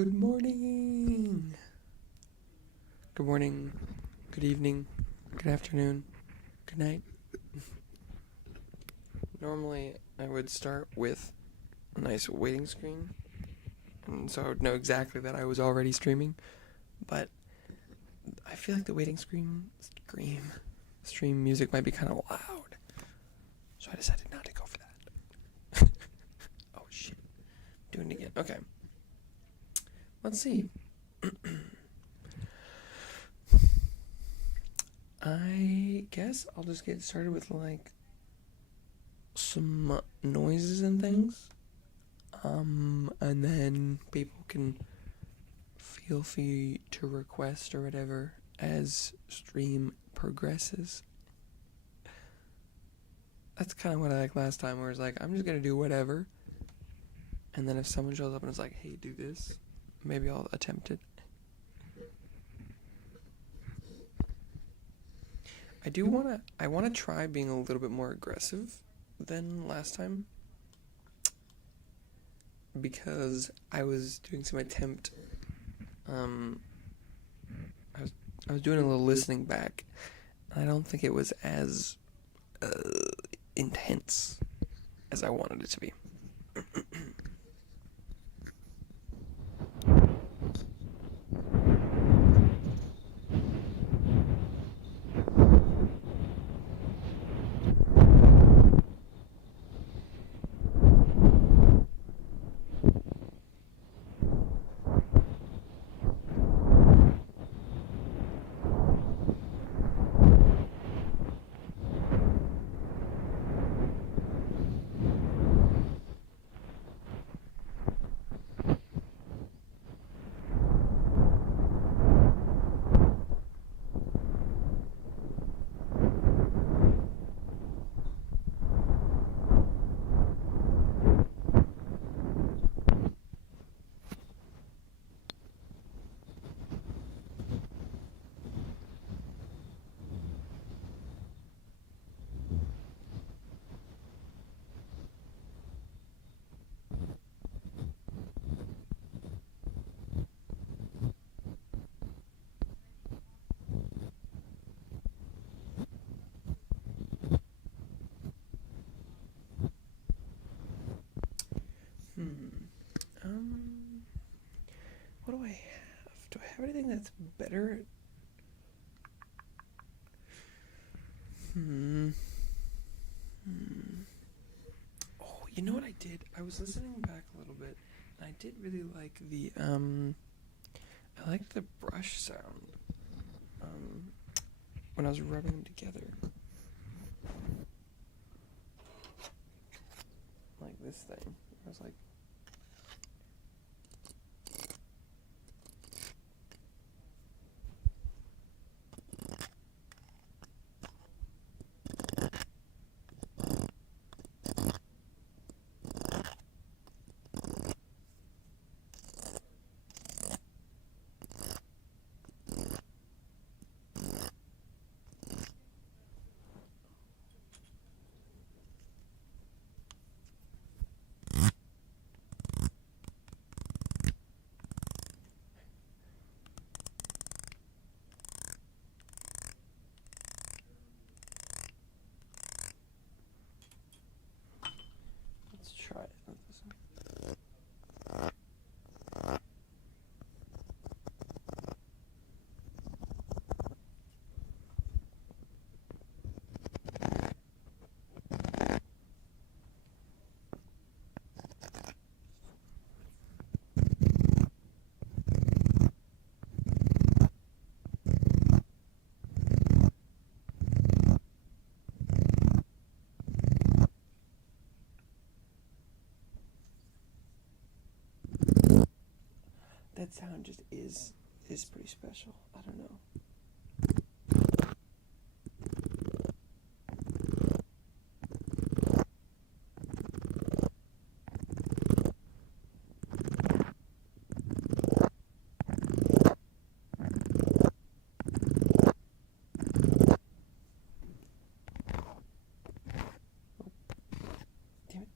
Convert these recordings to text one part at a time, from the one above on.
Good morning. Good morning. Good evening. Good afternoon. Good night. Normally, I would start with a nice waiting screen, and so I would know exactly that I was already streaming. But I feel like the waiting stream music might be kind of loud, so I decided not to go for that. Oh shit! Doing it again. Okay. Let's see. I guess I'll just get started with like some noises and things. And then people can feel free to request or whatever as stream progresses. That's kind of what I like last time, where it's like, I'm just gonna do whatever. And then if someone shows up and is like, hey, do this, maybe I'll attempt it. I wanna try being a little bit more aggressive than last time, because I was doing some attempt. I was doing a little listening back. I don't think it was as intense as I wanted it to be. What do I have? Do I have anything that's better? Oh, you know what I did? I was listening back a little bit, and I did really like I liked the brush sound, when I was rubbing them together. Like this thing. I was like, let's try it. That sound just is pretty special. I don't know. Damn it.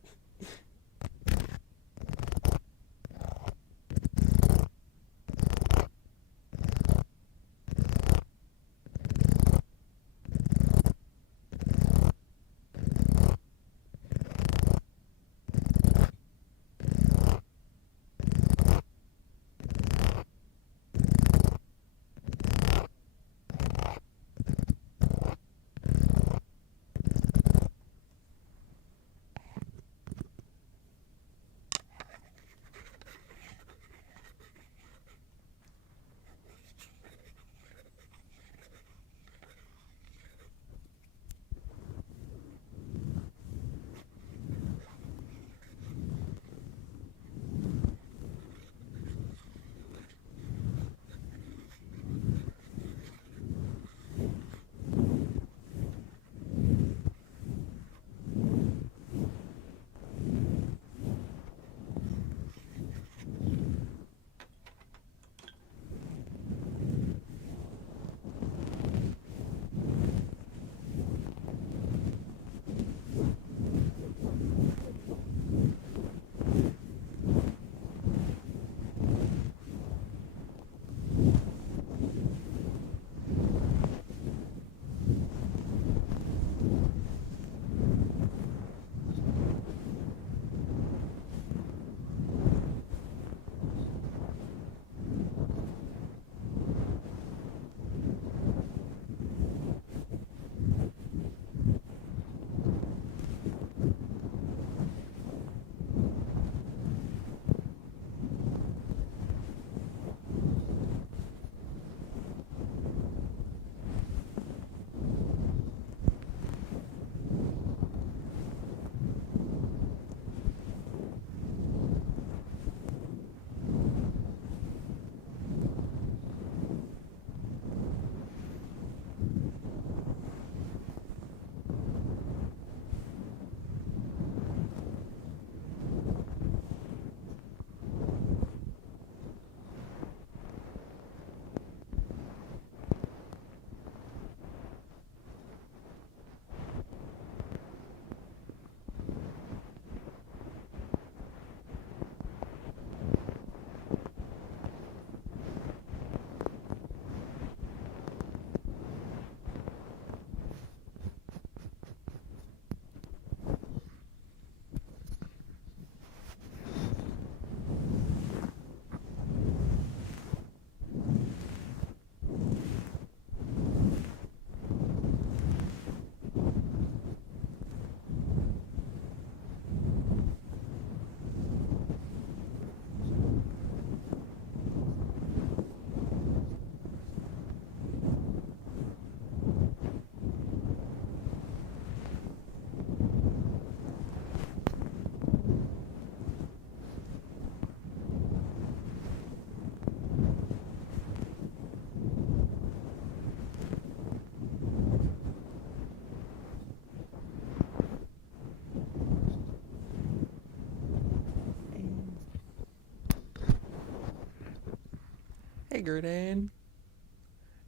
Hey, Gerdan.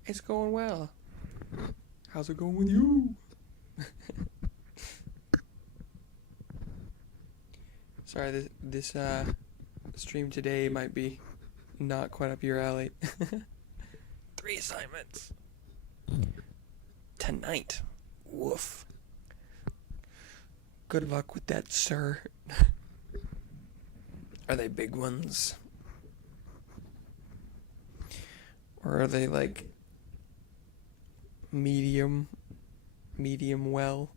It's going well. How's it going with you? Sorry, this stream today might be not quite up your alley. 3 assignments tonight. Woof. Good luck with that, sir. Are they big ones? Or are they like medium well?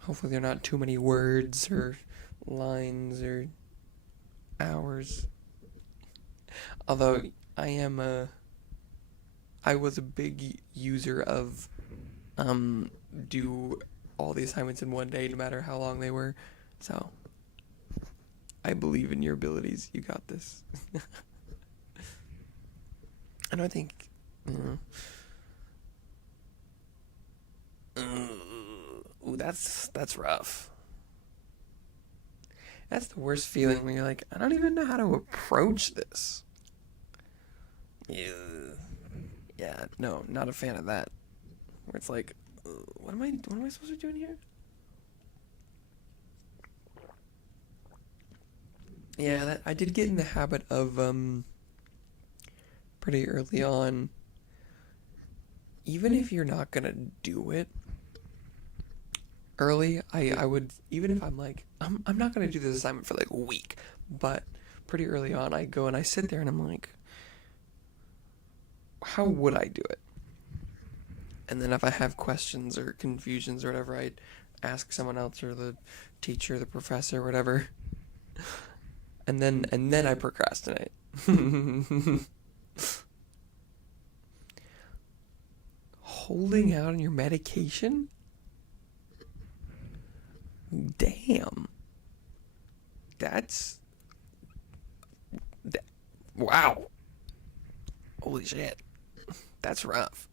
Hopefully they're not too many words or lines or hours. Although I was a big user of do all the assignments in one day no matter how long they were. So I believe in your abilities. You got this. And I think ooh, that's rough. That's the worst feeling when you're like, I don't even know how to approach this. Yeah, yeah, no, not a fan of that. Where it's like, what am I supposed to be doing here? Yeah, I did get in the habit of pretty early on. Even if you're not gonna do it early, I would, even if I'm like, I'm not gonna do this assignment for like a week, but pretty early on I go and I sit there and I'm like, how would I do it? And then if I have questions or confusions or whatever, I'd ask someone else or the teacher, the professor, whatever. And then I procrastinate. Holding out on your medication? Damn. That's wow. Holy shit. That's rough.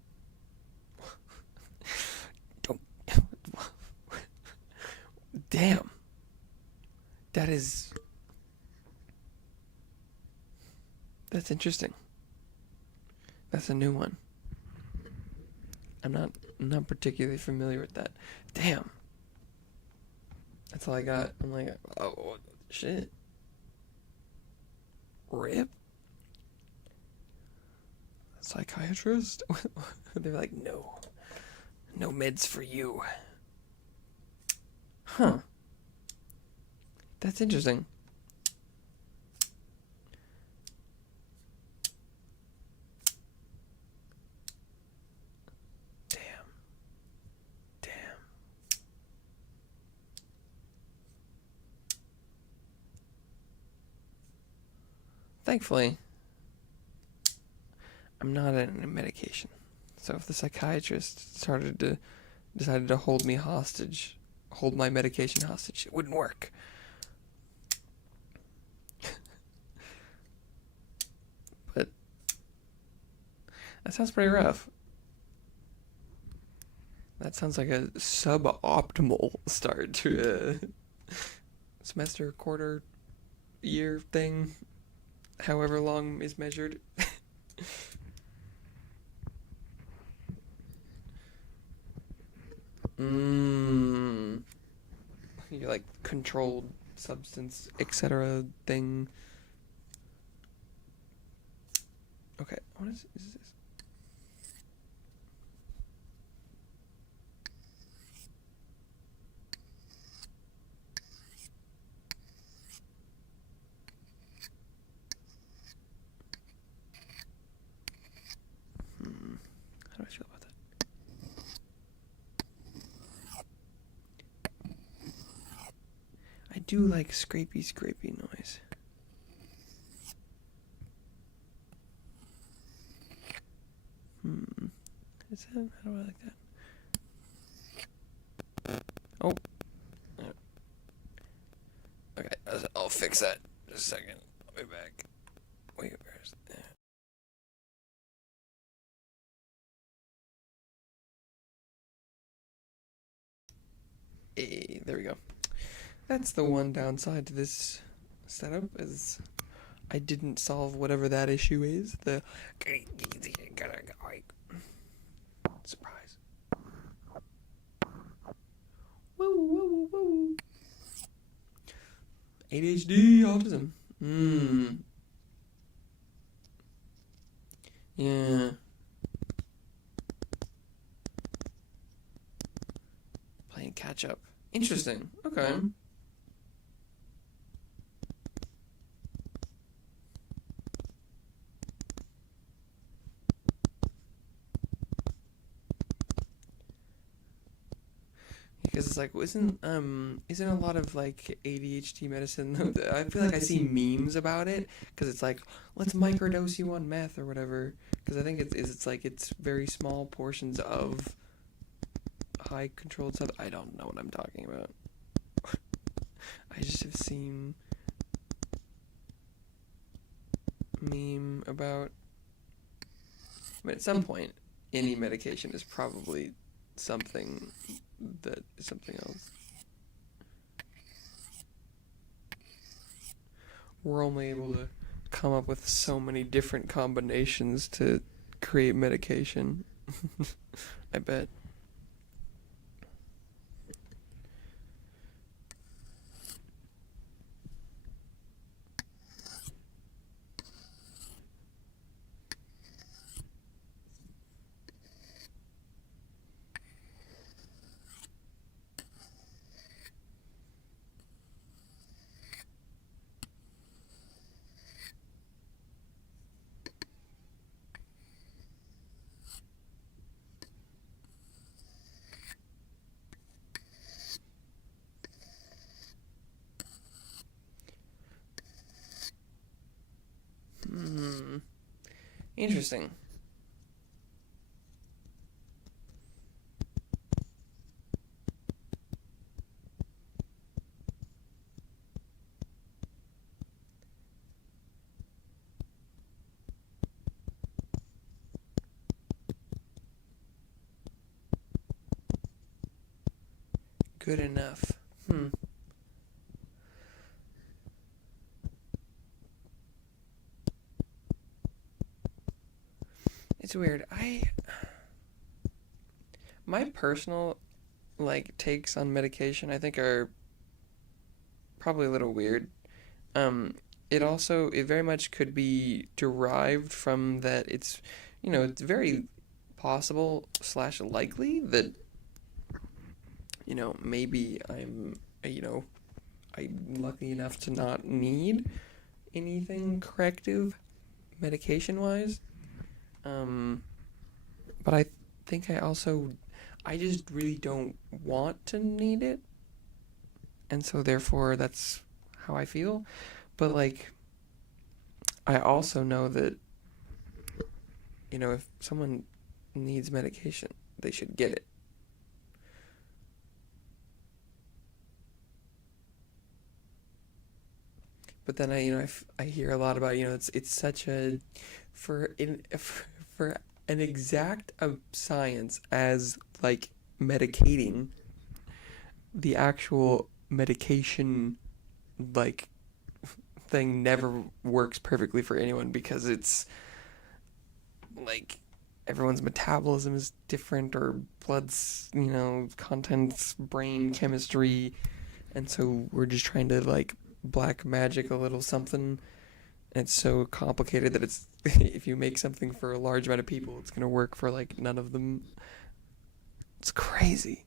Don't. Damn. That is. That's interesting. That's a new one. I'm not particularly familiar with that. Damn. That's all I got. I'm like, oh shit. Rip. Psychiatrist? They're like, no. No meds for you. Huh. That's interesting. Damn. Damn. Thankfully, I'm not on a medication. So if the psychiatrist decided to hold me hostage, hold my medication hostage, it wouldn't work. But that sounds pretty rough. That sounds like a suboptimal start to a semester, quarter, year thing, however long is measured. You're like controlled substance, etc. thing. Okay, what is this? How do I feel about that? I do like scrapey noise. Is that, how do I like that? Oh. Okay, I'll fix that. Just a second. I'll be back. Wait, where's that? Hey, there we go. That's the one downside to this setup is I didn't solve whatever that issue is. The surprise. Woo woo woo. ADHD, autism. Yeah. Playing catch up. Interesting. Okay. Because it's like, isn't a lot of like ADHD medicine? I feel like I see memes about it because it's like, let's microdose you on meth or whatever. Because I think it's like it's very small portions of high controlled stuff. I don't know what I'm talking about. I just have seen meme about. I mean, at some point, any medication is probably something that is something else. We're only able to come up with so many different combinations to create medication. I bet. Hmm. Interesting. Good enough. Hmm. It's weird. My personal like takes on medication I think are probably a little weird. Um it very much could be derived from that it's very possible slash likely that maybe I'm lucky enough to not need anything corrective medication wise. Um but I think I just really don't want to need it, and so therefore that's how I feel. But like I also know that if someone needs medication, they should get it. But then I hear a lot about it's such a for in for an exact of science as like medicating the actual medication like thing never works perfectly for anyone because it's like everyone's metabolism is different or blood's contents, brain chemistry, and so we're just trying to like black magic a little something. And it's so complicated that it's if you make something for a large amount of people, it's gonna work for like none of them. It's crazy.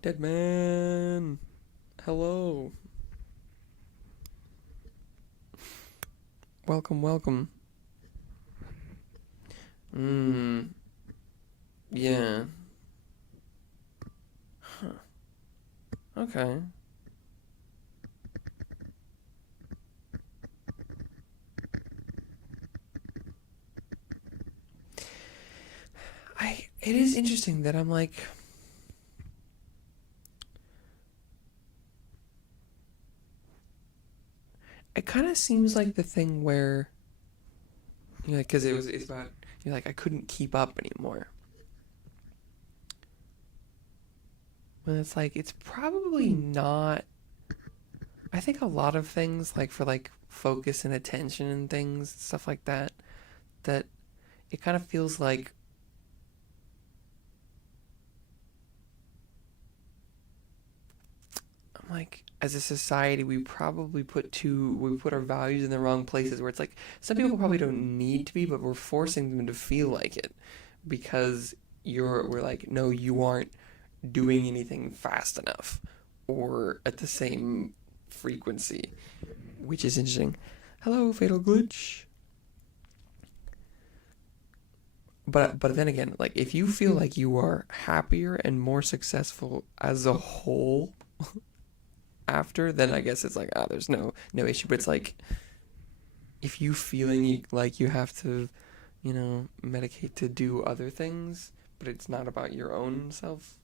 Dead man. Hello. Welcome, welcome. Mmm. Yeah. Huh. Okay. It is interesting that I'm like it kind of seems like the thing where because it's about I couldn't keep up anymore. when it's like, it's probably not. I think a lot of things, like for like focus and attention and things, stuff like that, that it kind of feels like as a society we put our values in the wrong places where it's like some people probably don't need to be, but we're forcing them to feel like it because we're like, no, you aren't doing anything fast enough or at the same frequency, which is interesting. Hello, Fatal Glitch. But then again, like if you feel like you are happier and more successful as a whole after, then I guess it's like, ah, there's no issue. But it's like if you feeling like you have to, medicate to do other things, but it's not about your own self.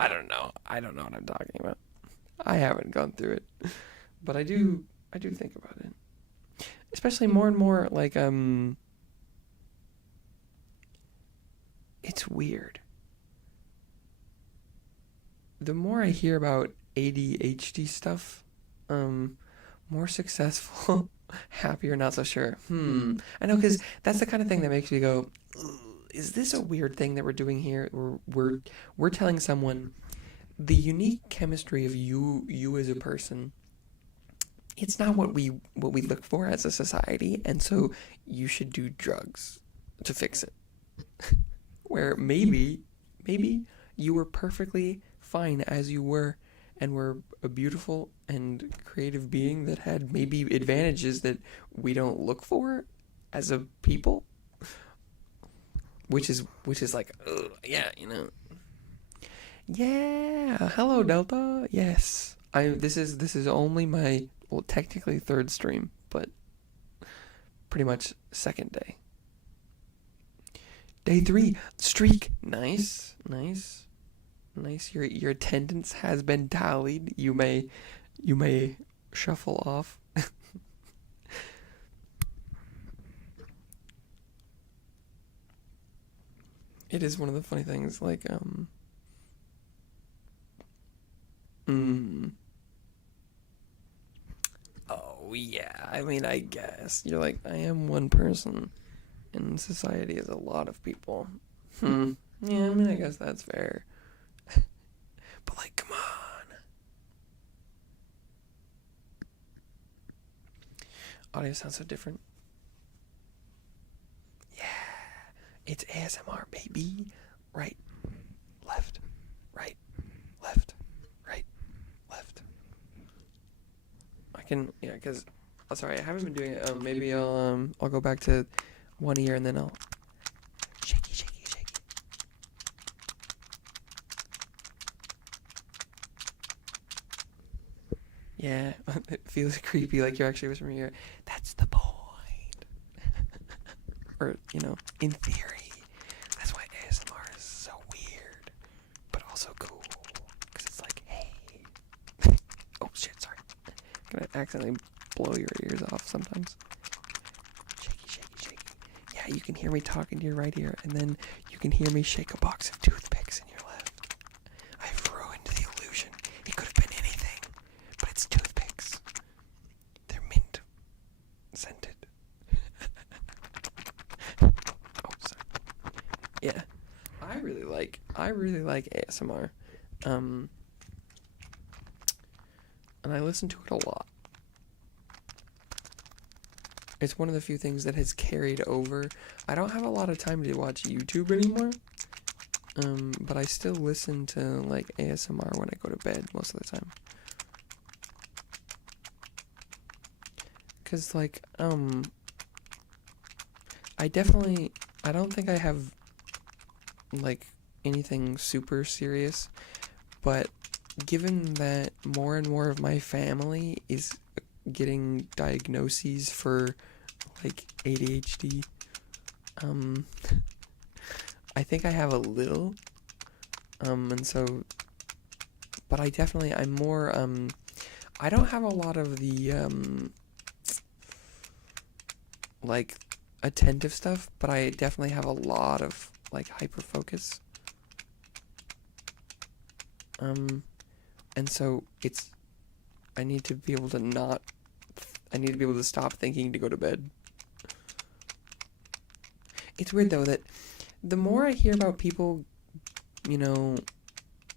I don't know. I don't know what I'm talking about. I haven't gone through it, but I do think about it, especially more and more. Like it's weird. The more I hear about ADHD stuff, more successful, happier, not so sure. I know, because that's the kind of thing that makes me go, "Ugh, is this a weird thing that we're doing here? We're telling someone the unique chemistry of you as a person. It's not what we look for as a society, and so you should do drugs to fix it. Where maybe you were perfectly fine as you were and were a beautiful and creative being that had maybe advantages that we don't look for as a people, which is like, ugh, yeah, yeah, hello Delta. Yes. This is only my, well, technically third stream, but pretty much second day. Day 3 streak. Nice. Nice. Nice. Your attendance has been tallied. You may shuffle off. It is one of the funny things, like mm, oh yeah, I mean, I guess you're like, I am one person and society is a lot of people. Yeah, I mean, I guess that's fair. But like, come on. Audio sounds so different. Yeah, it's ASMR, baby. Right, left, right, left, right, left. I can, yeah, because, oh, sorry, I haven't been doing it. Maybe I'll go back to one ear and then I'll shaky, shaky, shaky. Yeah, it feels creepy, like you're actually whispering in your ear. That's the point. Or, in theory, that's why ASMR is so weird, but also cool. Because it's like, hey. Oh shit, sorry. I'm gonna accidentally blow your ears off sometimes. Shaky, shaky, shaky. Yeah, you can hear me talking to your right ear, and then you can hear me shake a box of toothpicks in your left. I've ruined the illusion. It could have been anything, but it's toothpicks. They're mint scented. Oh, sorry. Yeah, I really like ASMR, um, and I listen to it a lot. It's one of the few things that has carried over. I don't have a lot of time to watch YouTube anymore, but I still listen to like ASMR when I go to bed most of the time. Cause like I don't think I have like anything super serious, but given that more and more of my family is getting diagnoses for like ADHD, um I think I have a little, and so, but I'm more, I don't have a lot of the, like, attentive stuff, but I definitely have a lot of, like, hyper focus. Um, and so I need to be able to not, I need to be able to stop thinking to go to bed. It's weird though that the more I hear about people, you know,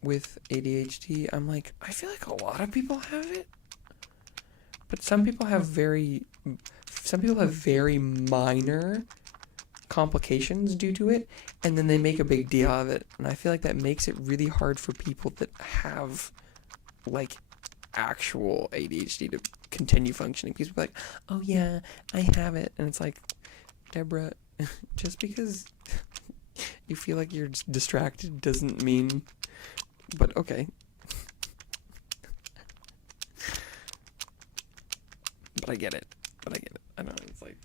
with ADHD, I'm like, I feel like a lot of people have it. But some people have very minor complications due to it, and then they make a big deal out of it. And I feel like that makes it really hard for people that have like actual ADHD to continue functioning. Because people are like, oh yeah, I have it. And it's like, Deborah, just because you feel like you're distracted doesn't mean, but okay. But I get it. I don't know. It's like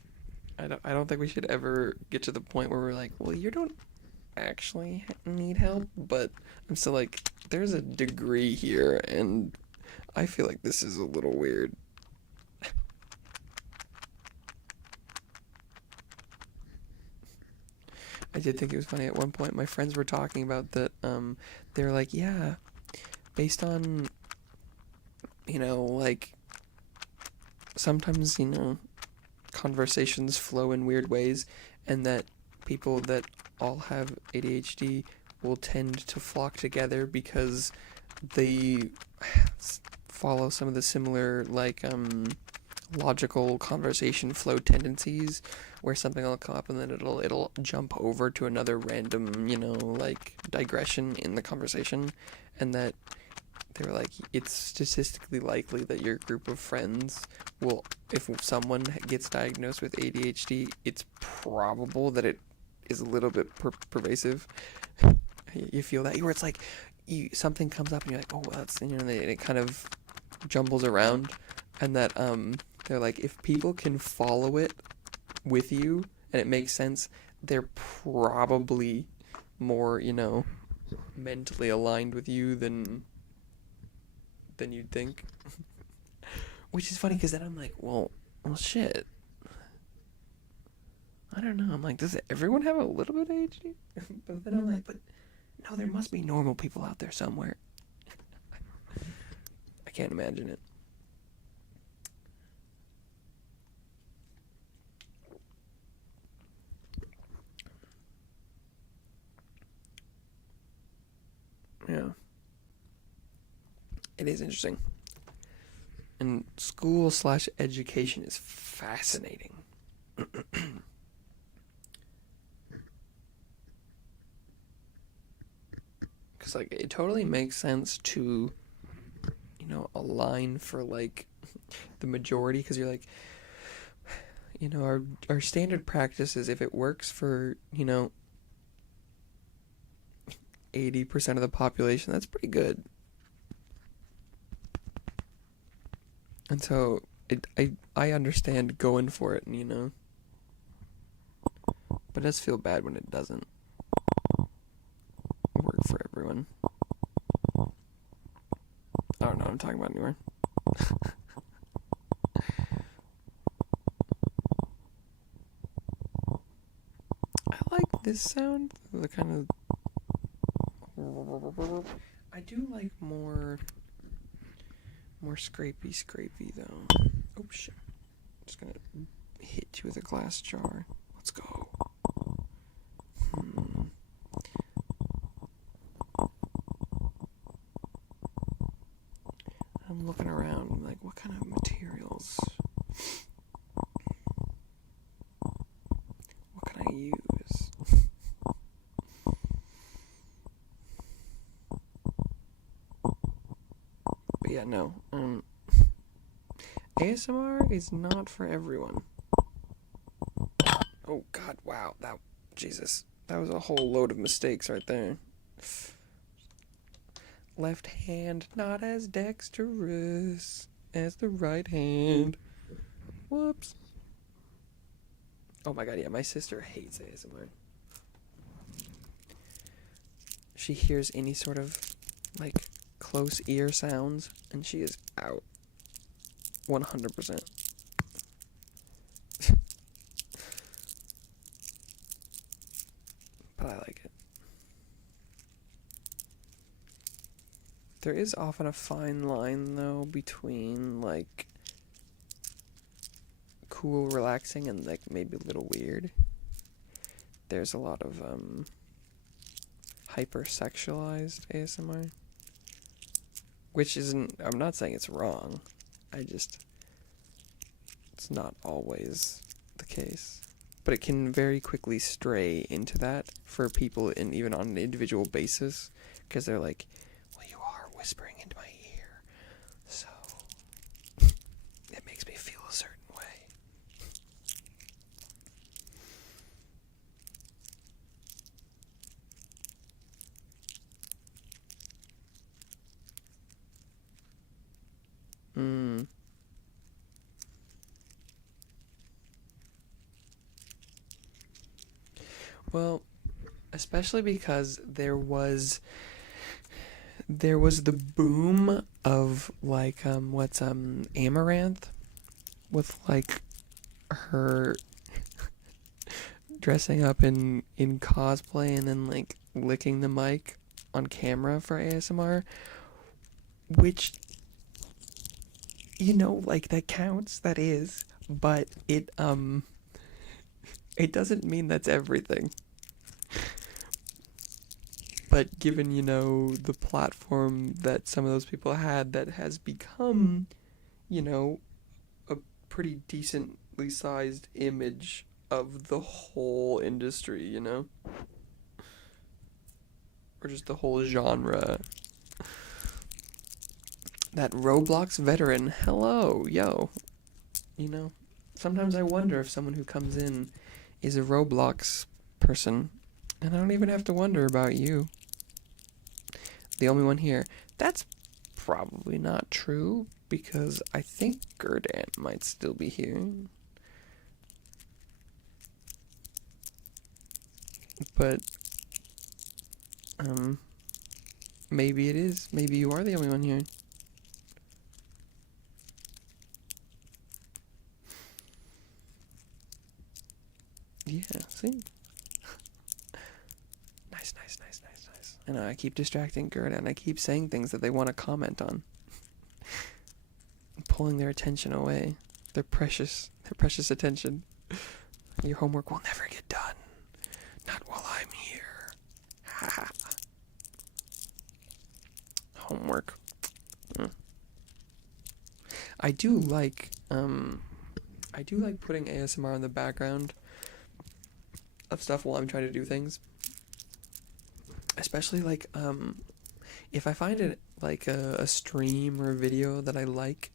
I don't think we should ever get to the point where we're like, well, you don't actually need help, but I'm still like, there's a degree here, and I feel like this is a little weird. I did think it was funny at one point. My friends were talking about that. They were like, yeah, based on, like sometimes conversations flow in weird ways, and that people that all have ADHD will tend to flock together because they follow some of the similar logical conversation flow tendencies, where something will come up and then it'll jump over to another random digression in the conversation, and that they were like, it's statistically likely that your group of friends will, if someone gets diagnosed with ADHD, it's probable that it is a little bit pervasive. You feel that, where it's like something comes up and you're like, oh, well, that's, and it kind of jumbles around, and that they're like, if people can follow it with you and it makes sense, they're probably more mentally aligned with you than you'd think. Which is funny because then I'm like, well shit, I don't know. I'm like, does everyone have a little bit of ADHD? But then I'm like, but no, there must be normal people out there somewhere. I can't imagine it. Yeah. It is interesting. And school/education is fascinating. Because, it totally makes sense to, align for, the majority. Because you're like, our standard practice is if it works for, 80% of the population, that's pretty good. And so I understand going for it, but it does feel bad when it doesn't work for everyone. I don't know what I'm talking about anymore. I like this sound, the kind of... I do like more scrapey though. Oh shit. I'm just gonna hit you with a glass jar. Let's go. I'm looking around. I'm like, what kind of materials? What can I use? But yeah, no. ASMR is not for everyone. Oh god, wow. Jesus. That was a whole load of mistakes right there. Left hand not as dexterous as the right hand. Whoops. Oh my god, yeah, my sister hates ASMR. She hears any sort of, close ear sounds, and she is out. 100%. But I like it. There is often a fine line, though, between, like, cool, relaxing, and, like, maybe a little weird. There's a lot of, hyper-sexualized ASMR. Which isn't, I'm not saying it's wrong. It's not always the case. But it can very quickly stray into that for people, and even on an individual basis, because they're like, well, you are whispering into my ear, so it makes me feel a certain way. Mm. Well, especially because there was the boom of, like, what's Amaranth, with, like, her dressing up in cosplay and then, like, licking the mic on camera for ASMR, which, like, that counts, that is, but it doesn't mean that's everything. But given, the platform that some of those people had, that has become, a pretty decently sized image of the whole industry, or just the whole genre. That Roblox veteran, hello, yo. Sometimes I wonder if someone who comes in is a Roblox person, and I don't even have to wonder about you. The only one here. That's probably not true, because I think Gerdant might still be here. But, maybe it is. Maybe you are the only one here. Yeah, see? Nice, nice, nice, nice, nice. And I keep distracting Gerda, and I keep saying things that they want to comment on. Pulling their attention away. Their precious attention. Your homework will never get done. Not while I'm here. Ha. Homework. I do like putting ASMR in the background of stuff while I'm trying to do things. Especially, like, if I find it, like, a stream or a video that I like,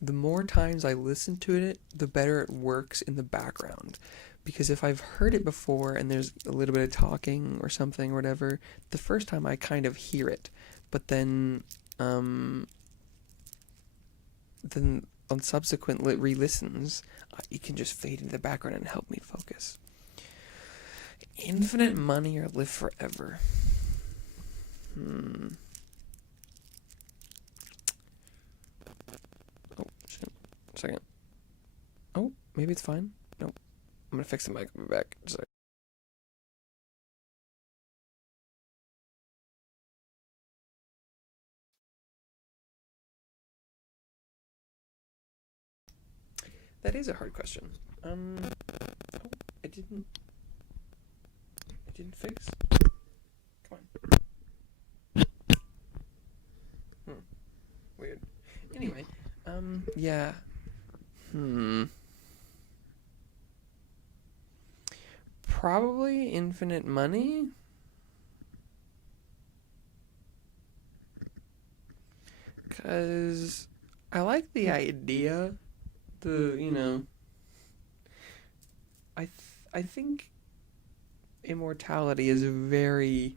the more times I listen to it, the better it works in the background. Because if I've heard it before and there's a little bit of talking or something or whatever, the first time I kind of hear it. But then on subsequent re-listens, it can just fade into the background and help me focus. Infinite money or live forever? Oh, shit. Second. Oh, maybe it's fine. Nope. I'm gonna fix the mic. I'll be back. Just a second. That is a hard question. Oh, it didn't fix? Come on. Weird. Anyway, yeah. Probably infinite money. Because I like the idea. I think immortality is a very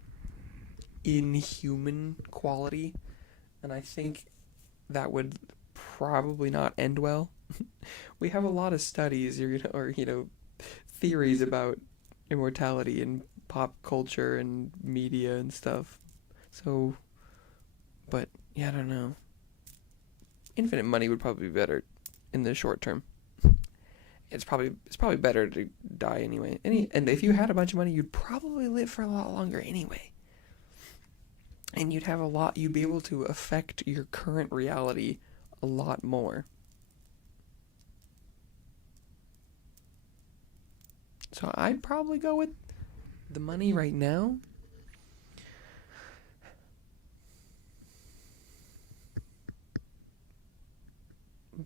inhuman quality, and I think that would probably not end well. We have a lot of studies, or theories about immortality in pop culture and media and stuff. So, but yeah, I don't know. Infinite money would probably be better in the short term. It's probably better to die anyway. And if you had a bunch of money, you'd probably live for a lot longer anyway. And you'd be able to affect your current reality a lot more. So I'd probably go with the money right now.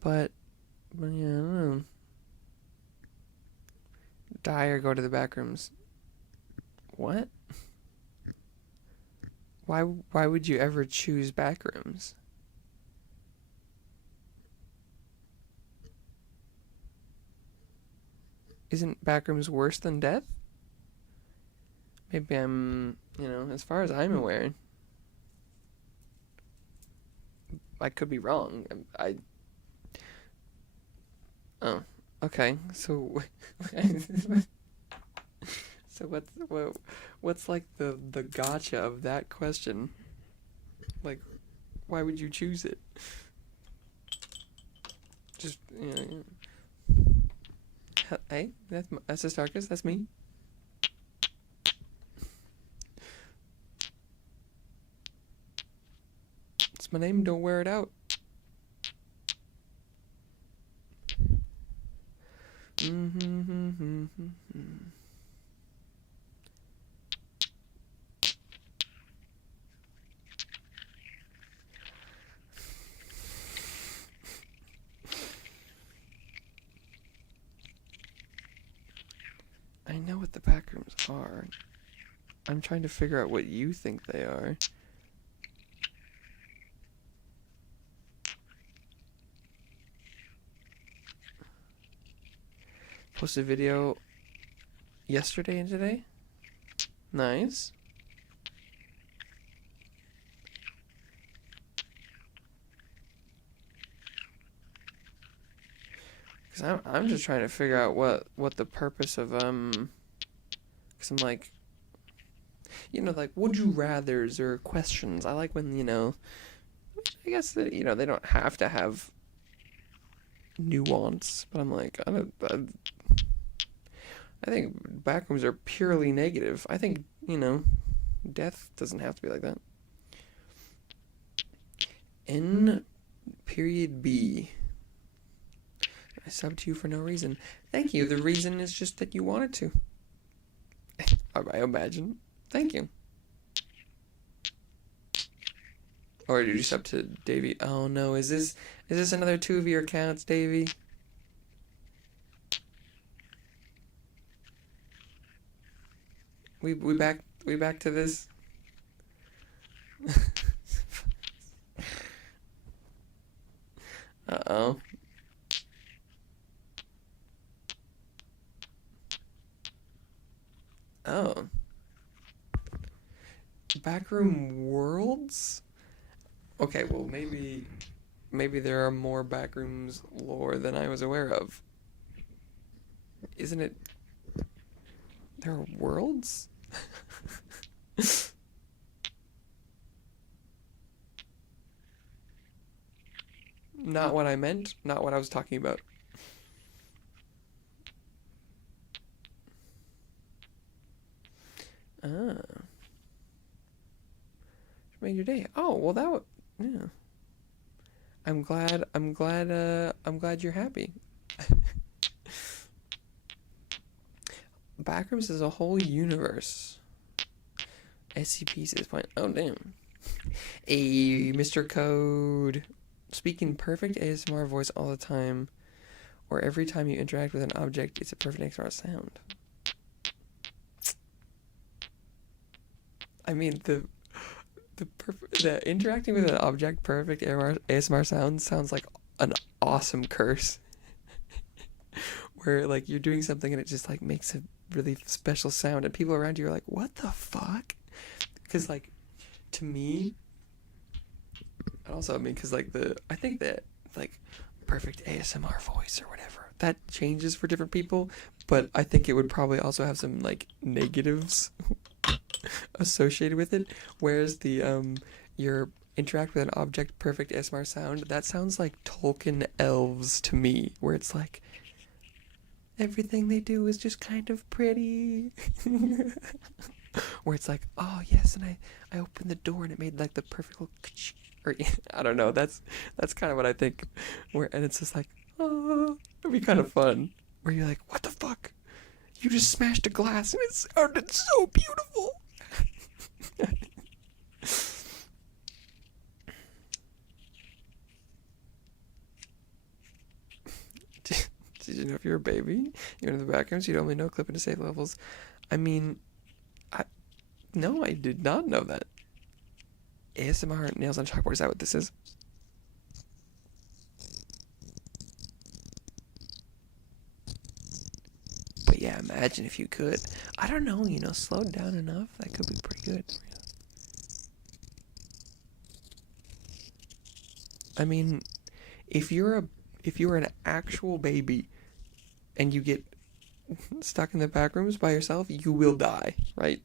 But yeah, I don't know. Die or go to the back rooms. What? Why would you ever choose back rooms? Isn't back rooms worse than death? Maybe as far as I'm aware, I could be wrong. Oh, okay. So, so what's like the gotcha of that question? Like, why would you choose it? Just hey, that's Astarchus. That's me. It's my name. Don't wear it out. I know what the back rooms are. I'm trying to figure out what you think they are. Posted a video yesterday and today. Nice. Because I'm just trying to figure out what the purpose of because I'm like, like would you rather's or questions. I like when I guess that they don't have to have nuance, but I'm like I think backrooms are purely negative. I think death doesn't have to be like that. N period B. I subbed to you for no reason. Thank you. The reason is just that you wanted to. I imagine. Thank you. Or did you sub to Davey? Oh no, is this another 2 of your accounts, Davey? We back to this. Uh-oh. Oh. Backroom worlds? Okay, well maybe there are more backrooms lore than I was aware of. Isn't it? There are worlds? Not what I meant, not what I was talking about. Ah. Made your day. Oh, well yeah. I'm glad you're happy. Backrooms is a whole universe. SCP says point. Oh damn. Hey, Mr. Code. Speaking perfect ASMR voice all the time, or every time you interact with an object, it's a perfect ASMR sound. I mean, the interacting with an object perfect ASMR sound sounds like an awesome curse. Where like you're doing something and it just like makes a really special sound and people around you are like, what the fuck? Because like to me, and also because like I think that like perfect ASMR voice or whatever that changes for different people, but I think it would probably also have some like negatives associated with it, whereas the your interact with an object perfect ASMR sound, that sounds like Tolkien elves to me, where it's like everything they do is just kind of pretty. where it's like, oh yes, and I opened the door and it made like the perfect little, or I don't know. That's kind of what I think. Where and it's just like, oh, it'd be kind of fun. Where you're like, what the fuck? You just smashed a glass and it sounded so beautiful. Did you know if you're a baby, you're in the background, so you'd only know clip into safe levels? I mean, no, I did not know that. ASMR nails on chalkboard, is that what this is? But yeah, imagine if you could. I don't know, slowed down enough, that could be pretty good. I mean, if you're an actual baby and you get stuck in the back rooms by yourself, you will die, right?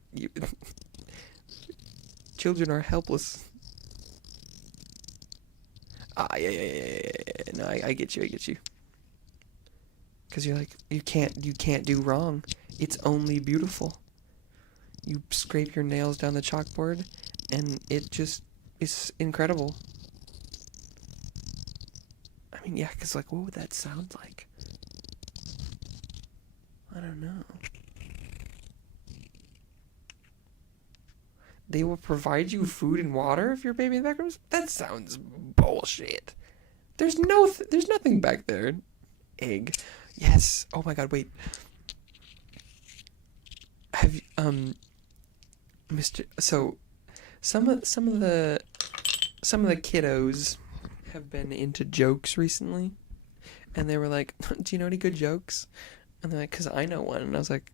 Children are helpless. Yeah. No, I get you. Because you're like, you can't do wrong. It's only beautiful. You scrape your nails down the chalkboard, and it just is incredible. I mean, yeah, because like, what would that sound like? I don't know. They will provide you food and water if you're baby in the back rooms? That sounds bullshit. There's nothing back there. Egg. Yes. Oh my god, wait. Have you, Mr. So some of the kiddos have been into jokes recently, and they were like, "Do you know any good jokes?" And they're like, "'Cause I know one." And I was like,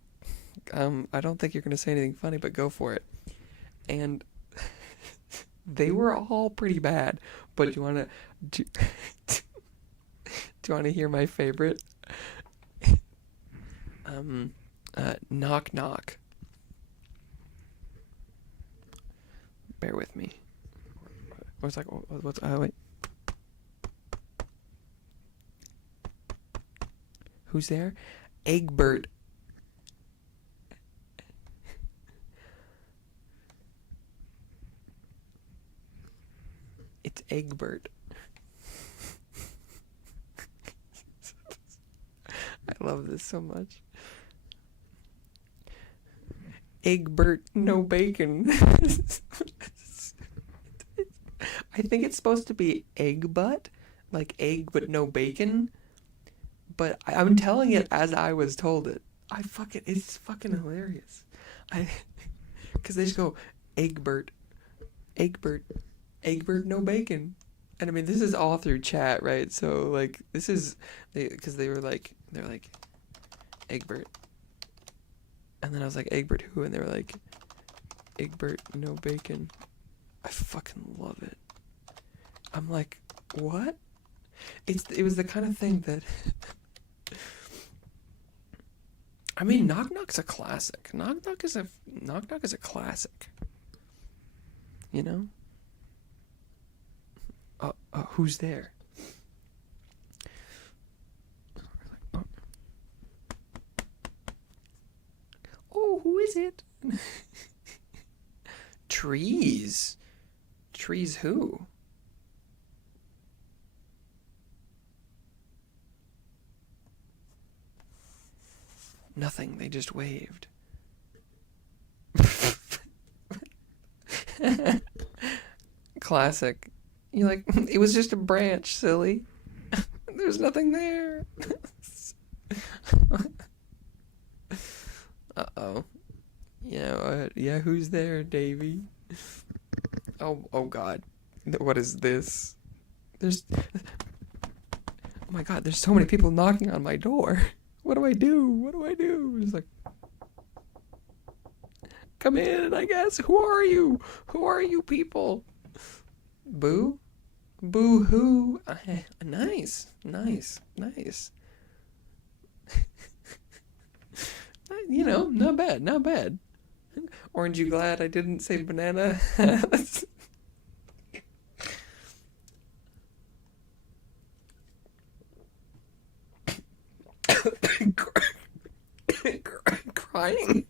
I don't think you're gonna say anything funny, but go for it." And they were all pretty bad. But do you wanna do, do you wanna hear my favorite? Knock knock. Bear with me. What's like? What's? Wait. Who's there? Egbert. It's Egbert. I love this so much. Egbert, no bacon. I think it's supposed to be egg butt, like egg but no bacon. But I'm telling it as I was told it. It's fucking hilarious. Because they just go, Egbert, Egbert, no bacon. And I mean, this is all through chat, right? So, like, because they're like, Egbert. And then I was like, Egbert who? And they were like, Egbert, no bacon. I fucking love it. I'm like, what? It was the kind of thing that... I mean, Knock Knock's a classic. Knock Knock is a classic. You know? Who's there? Oh, who is it? Trees. Trees who? Nothing, they just waved. Classic. You're like, it was just a branch, silly. There's nothing there. Uh-oh. Yeah, who's there, Davy? Oh God. What is this? Oh my God, there's so many people knocking on my door. What do I do? It's like, come in, I guess. Who are you? Who are you people? Boo? Boo-hoo. Nice. Not bad. Aren't you glad I didn't say banana? Crying?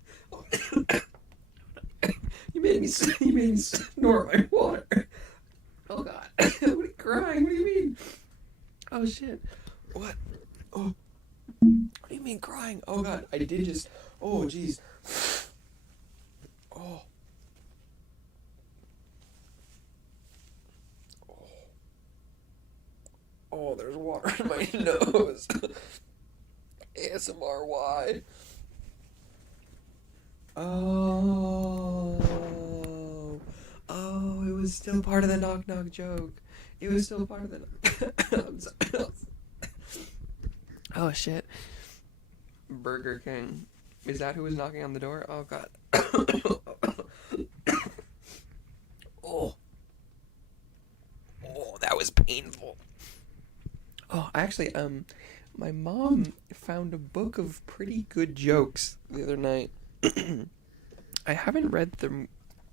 You made me snort my water. Oh god. What are you crying? What do you mean? Oh shit. What? Oh. What do you mean crying? Oh god. I did just. Oh jeez. Oh. Oh, there's water in my nose. ASMR, why? Oh. Oh, it was still part of the knock knock joke. It was still part of the. I'm sorry. Oh shit. Burger King. Is that who was knocking on the door? Oh god. Oh. Oh, that was painful. Oh, actually, my mom found a book of pretty good jokes the other night. I haven't read them.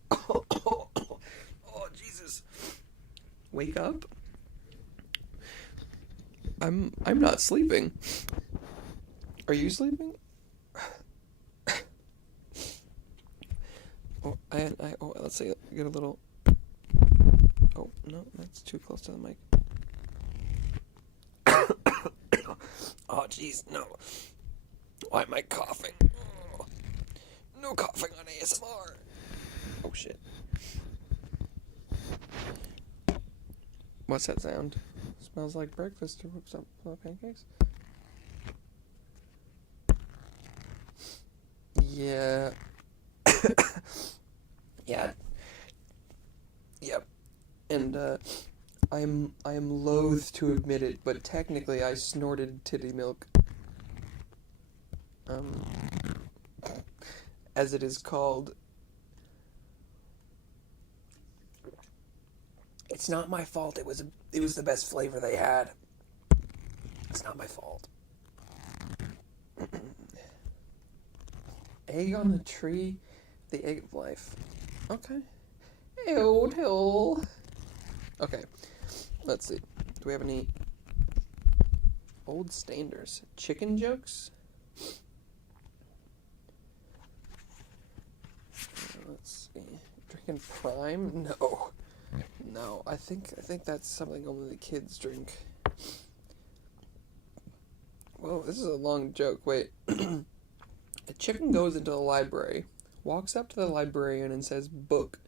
Oh, Jesus. Wake up. I'm not sleeping. Are you sleeping? Oh, let's see. Get a little. Oh, no, that's too close to the mic. Oh, jeez, no. Why am I coughing? Oh, no coughing on ASMR. Oh, shit. What's that sound? Smells like breakfast. Who hooks up pancakes? Yeah. Yeah. Yep. And, I am loath to admit it, but technically I snorted titty milk. As it is called. It's not my fault. It was the best flavor they had. It's not my fault. Egg on the tree, the egg of life. Okay. Ew. Okay. Let's see. Do we have any old standers? Chicken jokes? Let's see. Drinking Prime? No. No, I think that's something only the kids drink. Whoa, this is a long joke. Wait. A chicken goes into the library, walks up to the librarian and says, "Book."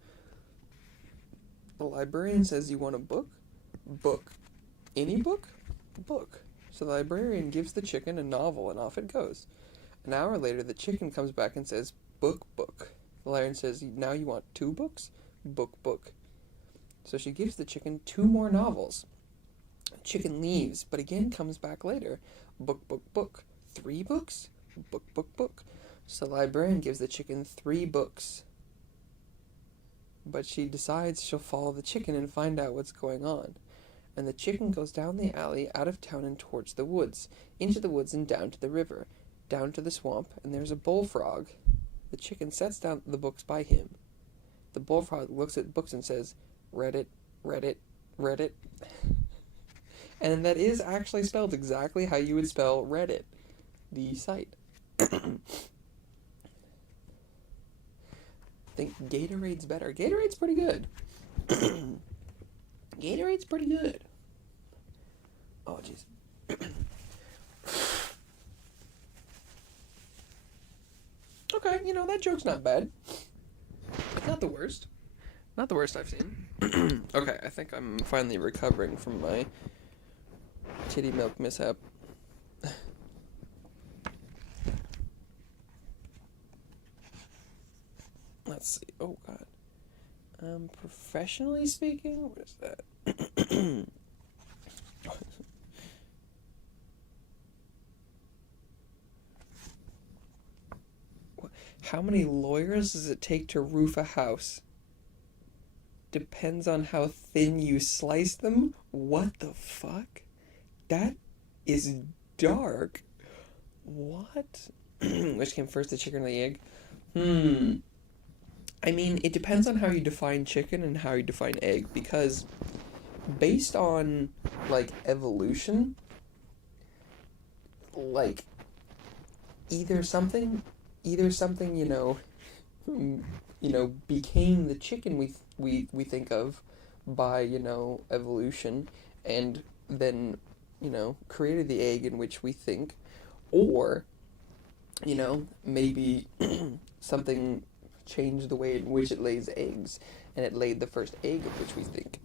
The librarian says, "You want a book?" "Book." "Any book?" "Book." So the librarian gives the chicken a novel and off it goes. An hour later, the chicken comes back and says, "Book, book." The librarian says, "Now you want 2 books?" "Book, book." So she gives the chicken 2 more novels. The chicken leaves, but again comes back later. "Book, book, book." "3 books?" "Book, book, book." So the librarian gives the chicken 3 books. But she decides she'll follow the chicken and find out what's going on. And the chicken goes down the alley, out of town and towards the woods, into the woods and down to the river, down to the swamp, and there's a bullfrog. The chicken sets down the books by him. The bullfrog looks at the books and says, "Read it, read it, read it." And that is actually spelled exactly how you would spell Reddit, the site. I think Gatorade's better. Gatorade's pretty good. Gatorade's pretty good. Oh, jeez. Okay, that joke's not bad. Not the worst. Not the worst I've seen. Okay, I think I'm finally recovering from my titty milk mishap. Let's see. Oh, God. Professionally speaking? What is that? How many lawyers does it take to roof a house? Depends on how thin you slice them? What the fuck? That is dark. What? Which came first, the chicken or the egg? I mean, it depends on how you define chicken and how you define egg, because based on, evolution, either something, became the chicken we think of by, evolution, and then, created the egg in which we think, or, maybe something changed the way in which it lays eggs, and it laid the first egg of which we think.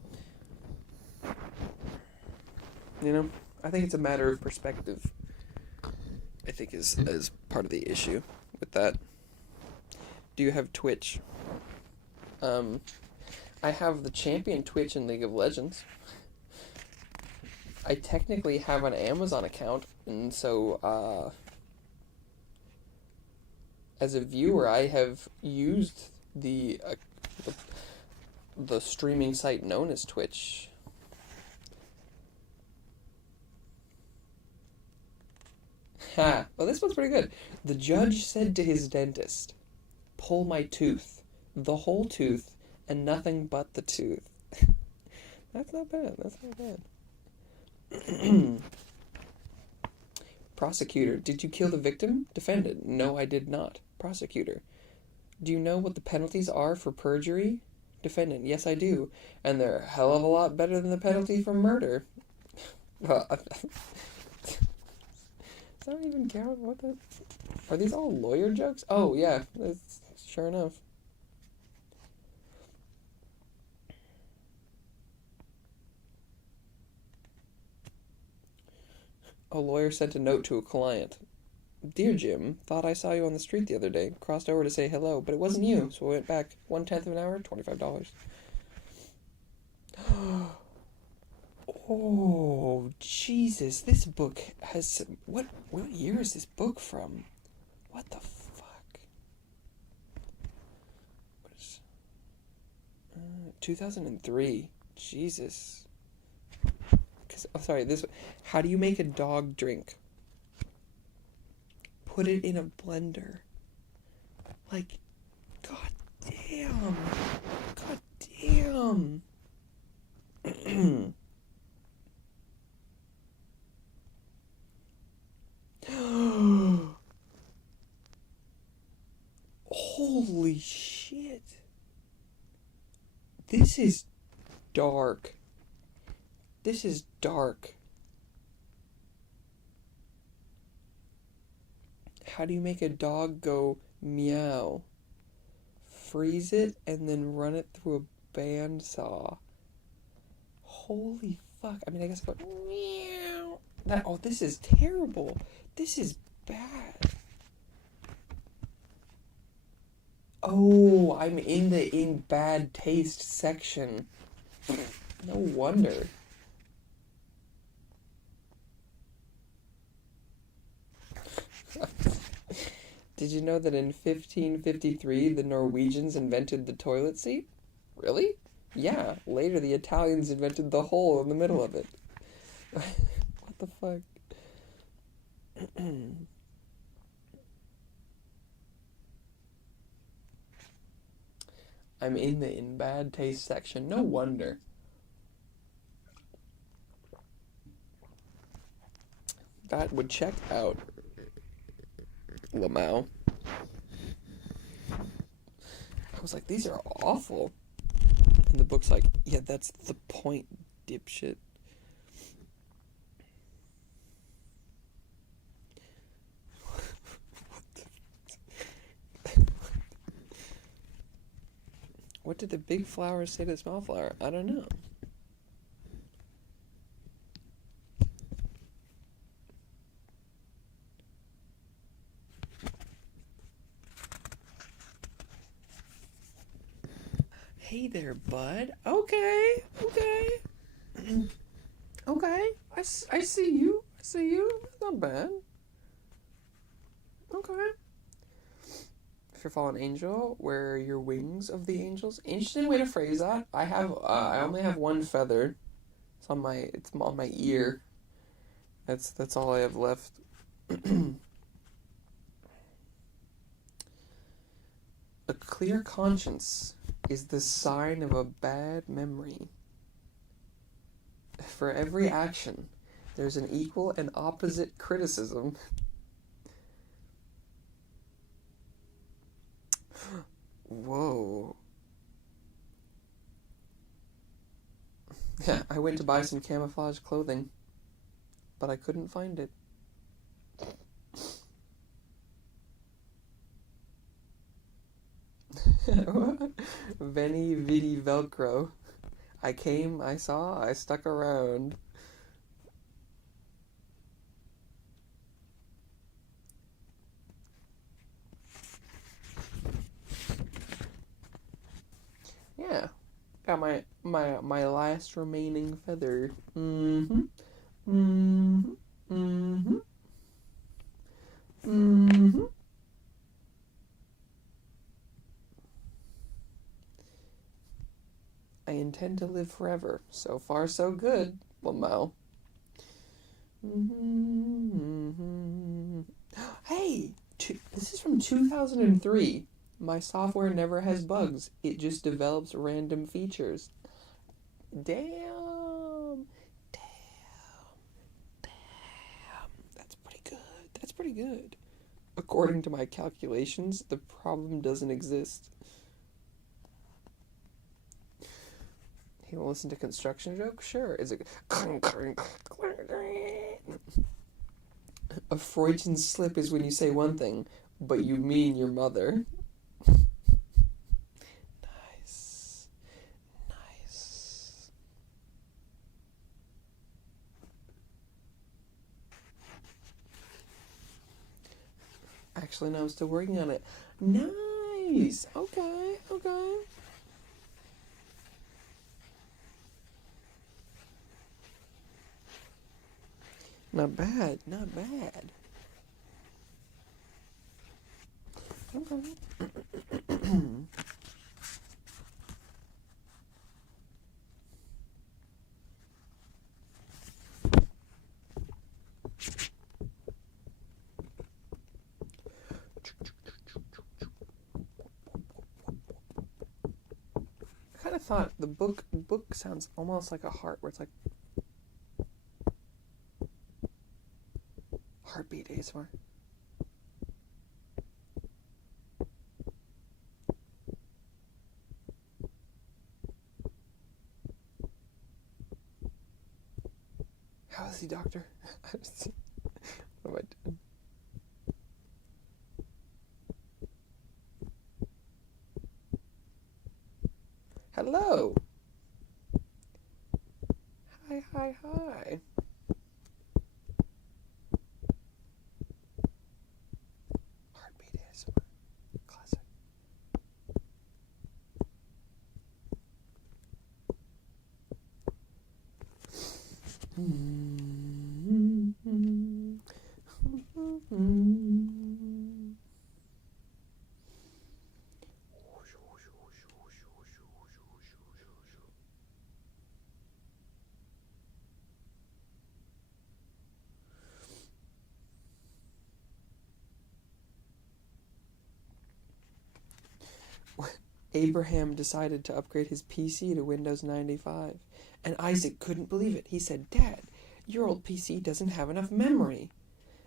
I think it's a matter of perspective. I think is part of the issue with that. Do you have Twitch? I have the champion Twitch in League of Legends. I technically have an Amazon account, and so as a viewer, I have used the streaming site known as Twitch. Ha! Well, this one's pretty good. The judge said to his dentist, "Pull my tooth, the whole tooth, and nothing but the tooth." That's not bad. That's not bad. Prosecutor, did you kill the victim? Defendant, no, I did not. Prosecutor, do you know what the penalties are for perjury? Defendant, yes, I do. And they're a hell of a lot better than the penalty for murder. Well, does that even count? What the? Are these all lawyer jokes? Oh, yeah, that's sure enough. A lawyer sent a note to a client. Dear Jim, thought I saw you on the street the other day. Crossed over to say hello, but it wasn't you, so I went back. 1/10 of an hour, $25. Oh, Jesus, this book has some... What year is this book from? What the fuck? What is... 2003. Jesus. Sorry, this... How do you make a dog drink? Put it in a blender. Like, god damn. God damn. Holy shit. This is dark. This is dark. How do you make a dog go meow? Freeze it and then run it through a bandsaw. Holy fuck. I mean, I guess I go meow. This is terrible. This is bad. Oh, I'm in the in bad taste section. No wonder. Did you know that in 1553 the Norwegians invented the toilet seat? Really? Yeah, later the Italians invented the hole in the middle of it. What the fuck? I'm in the in bad taste section. No wonder. That would check out, Lamau. I was like, these are awful. And the book's like, yeah, that's the point, dipshit. What did the big flower say to the small flower? I don't know. Hey there, bud. Okay. Okay. I see you. Not bad. Okay. If you're fallen angel, wear your wings of the angels. Interesting way to phrase that. I only have one feather. It's on my ear. That's all I have left. A clear conscience is the sign of a bad memory. For every action, there's an equal and opposite criticism. Whoa. Yeah, I went to buy some camouflage clothing, but I couldn't find it. Veni Vidi Velcro. I came, I saw, I stuck around. Yeah. Got my last remaining feather. Mm-hmm. Mm-hmm. Mm-hmm. Mm-hmm. I intend to live forever. So far, so good, Lamau. Mm-hmm. Hey, this is from 2003. My software never has bugs. It just develops random features. Damn. Damn. Damn. That's pretty good. That's pretty good. According to my calculations, the problem doesn't exist. You want to listen to construction jokes? Sure. Is it a Freudian slip is when you say one thing, but you mean your mother. Nice. Nice. Actually, no, I'm still working on it. Nice. Okay, okay. Not bad, not bad. Okay. I kind of thought the book sounds almost like a heart, where it's like heartbeat ASMR. How is he, doctor? What am I doing? Hello. Hi, hi, hi. Heartbeat ASMR. Classic. Abraham decided to upgrade his PC to Windows 95, and Isaac couldn't believe it. He said, "Dad, your old PC doesn't have enough memory."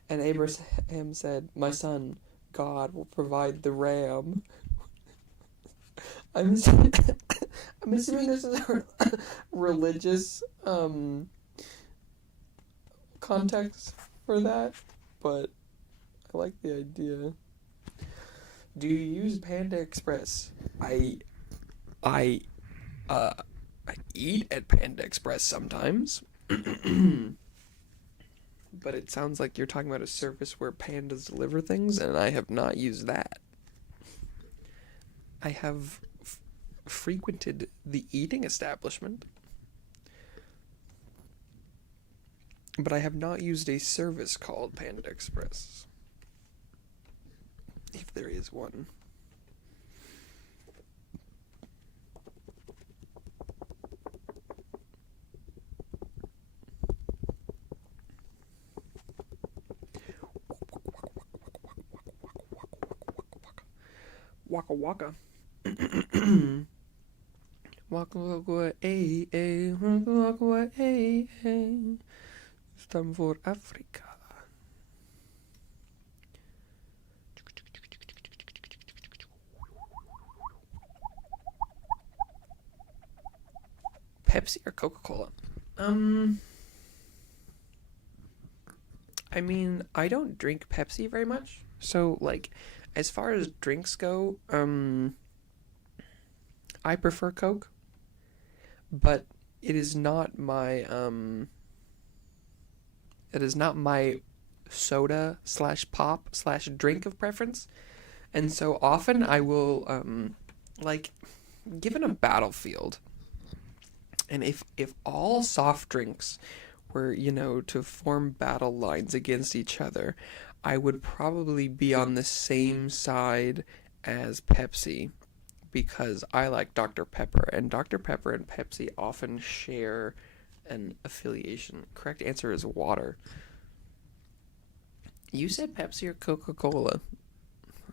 And Abraham said, "My son, God will provide the RAM." I'm assuming, I'm assuming this is a religious context for that, but I like the idea. Do you use Panda Express? I uh I eat at Panda Express sometimes. But it sounds like you're talking about a service where pandas deliver things, and I have not used that. I have frequented the eating establishment, but I have not used a service called Panda Express. If there is one. Waka waka. Waka waka, waka waka, It's time for Africa. Pepsi or Coca-Cola? I mean, I don't drink Pepsi very much. So, like, as far as drinks go, I prefer Coke, but it is not my, it is not my soda slash pop slash drink of preference. And so often I will, like, given a battlefield, and if all soft drinks were, to form battle lines against each other, I would probably be on the same side as Pepsi because I like Dr. Pepper, and Dr. Pepper and Pepsi often share an affiliation. Correct answer is water. You said Pepsi or Coca-Cola,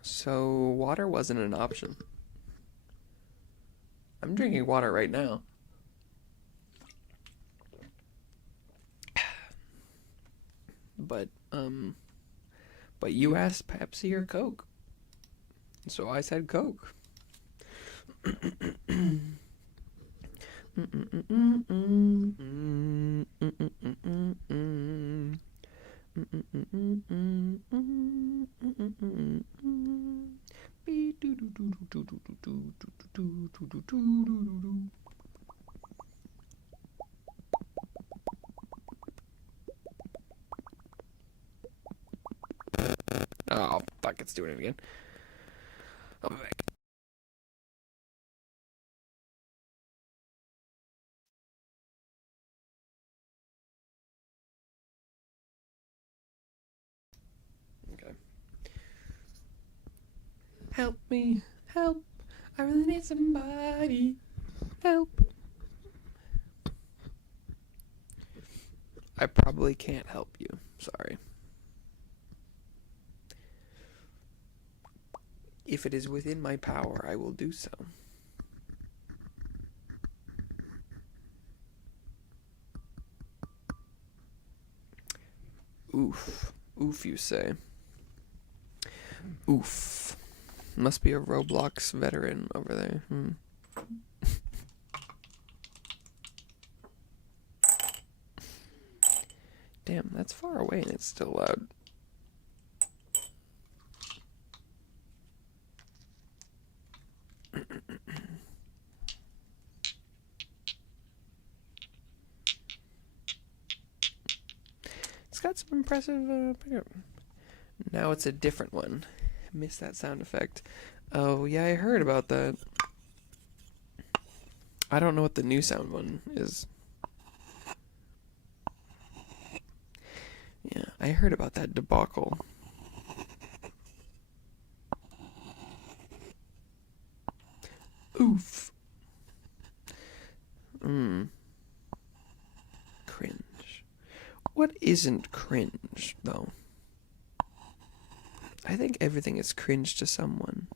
so water wasn't an option. I'm drinking water right now. But you asked Pepsi or Coke. So I said Coke. Oh, fuck, it's doing it again. I'll be back. Okay. Help me, help. I really need somebody. Help. I probably can't help you. Sorry. If it is within my power, I will do so. Oof. Oof, you say. Oof. Must be a Roblox veteran over there. Damn, that's far away and it's still loud. It's got some impressive pickup. Now it's a different one. Missed that sound effect. Oh, yeah, I heard about that. I don't know what the new sound one is. Yeah, I heard about that debacle. Oof. Cringe. What isn't cringe, though? I think everything is cringe to someone.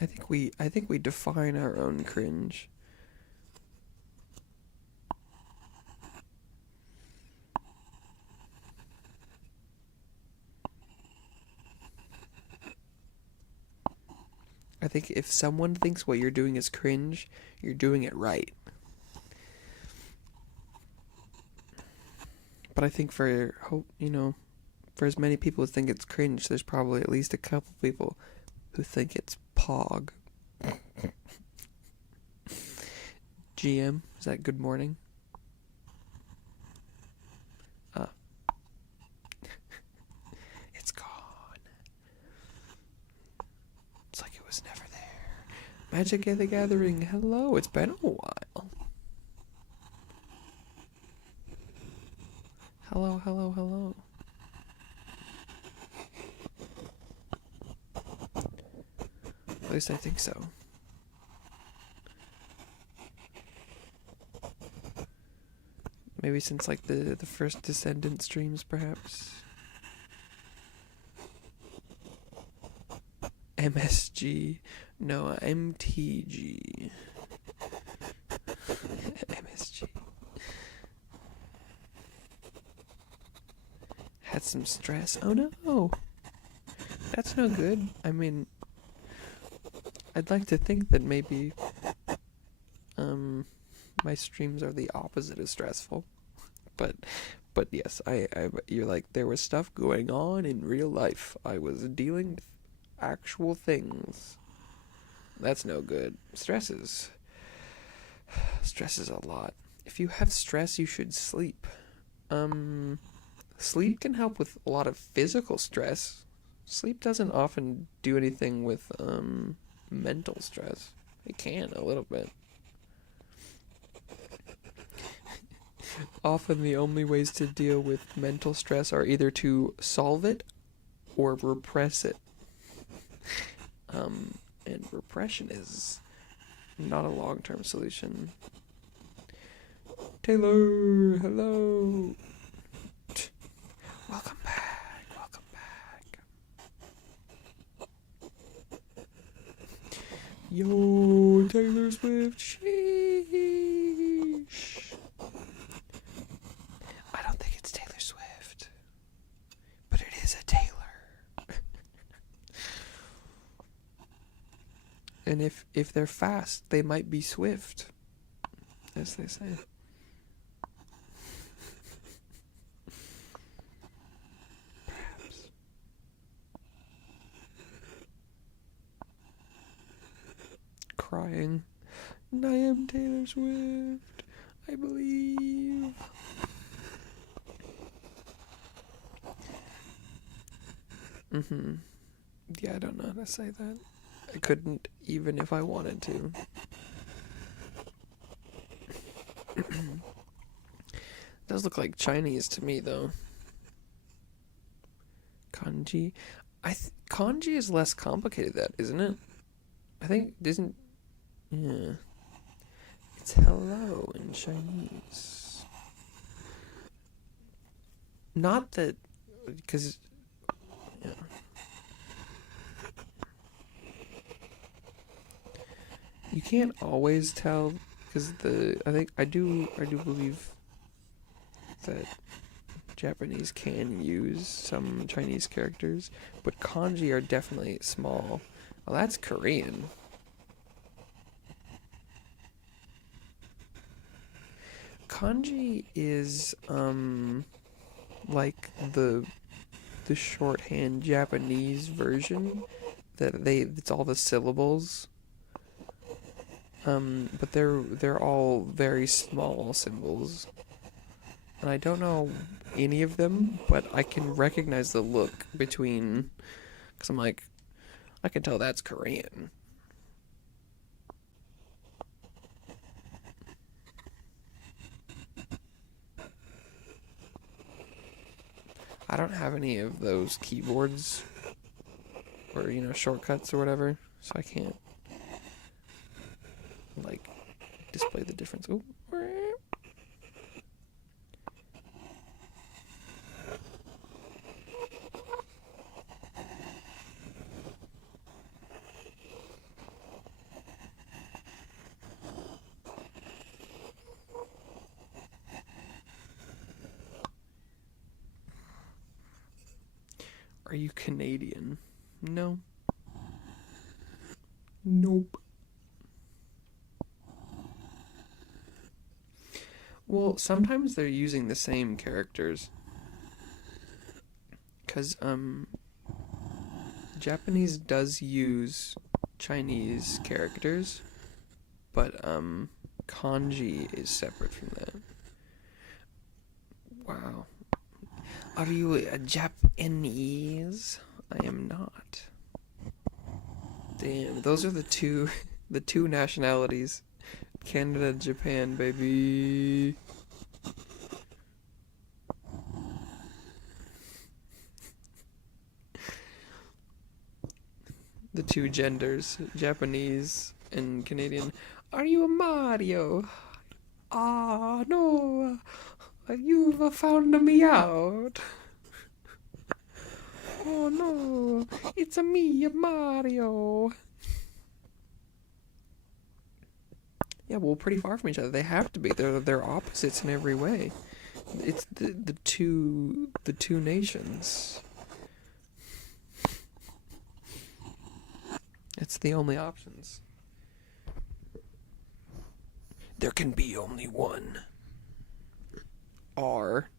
I think we define our own cringe. I think if someone thinks what you're doing is cringe, you're doing it right. But I think for as many people who think it's cringe, there's probably at least a couple people who think it's pog. GM, is that good morning? It's gone. It's like it was never there. Magic the Gathering, hello, it's been a while. Hello, hello, hello. At least I think so. Maybe since like the first Descendant streams, perhaps. MSG. No, MTG. MSG. Had some stress. Oh no. That's no good. I mean, I'd like to think that maybe My streams are the opposite of stressful. But yes, you're like, there was stuff going on in real life. I was dealing with actual things. That's no good. Stress is a lot. If you have stress, you should sleep. Sleep can help with a lot of physical stress. Sleep doesn't often do anything with mental stress. It can a little bit. Often the only ways to deal with mental stress are either to solve it or repress it. And repression is not a long-term solution. Taylor, hello. Welcome back. Welcome back. Yo, Taylor Swift. Sheesh. I don't think it's Taylor Swift, but it is a Taylor. And if they're fast, they might be swift, as they say. Perhaps. Crying. And I am Taylor Swift. I believe. Yeah, I don't know how to say that. I couldn't even if I wanted to. It does look like Chinese to me, though. Kanji. Kanji is less complicated, that isn't it? I think isn't. Yeah. It's hello in Chinese. Not that, because. Yeah. You can't always tell, because I do believe that Japanese can use some Chinese characters, but kanji are definitely small. Well, that's Korean. Kanji is like the shorthand Japanese version it's all the syllables. But they're all very small symbols. And I don't know any of them, but I can recognize the look between, because I'm like, I can tell that's Korean. I don't have any of those keyboards or, shortcuts or whatever, so I can't, like, display the difference. Ooh. Are you Canadian? No. Nope. Well, sometimes they're using the same characters. Because, Japanese does use Chinese characters, but, kanji is separate from that. Wow. Are you a Japanese? I am not. Damn, those are the two nationalities. Canada, Japan, baby. The two genders, Japanese and Canadian. Are you a Mario? Ah, no. You've found me out. Oh no, it's a me, Mario. Yeah, well, pretty far from each other. They have to be. They're opposites in every way. It's the two nations. It's the only options. There can be only one. R.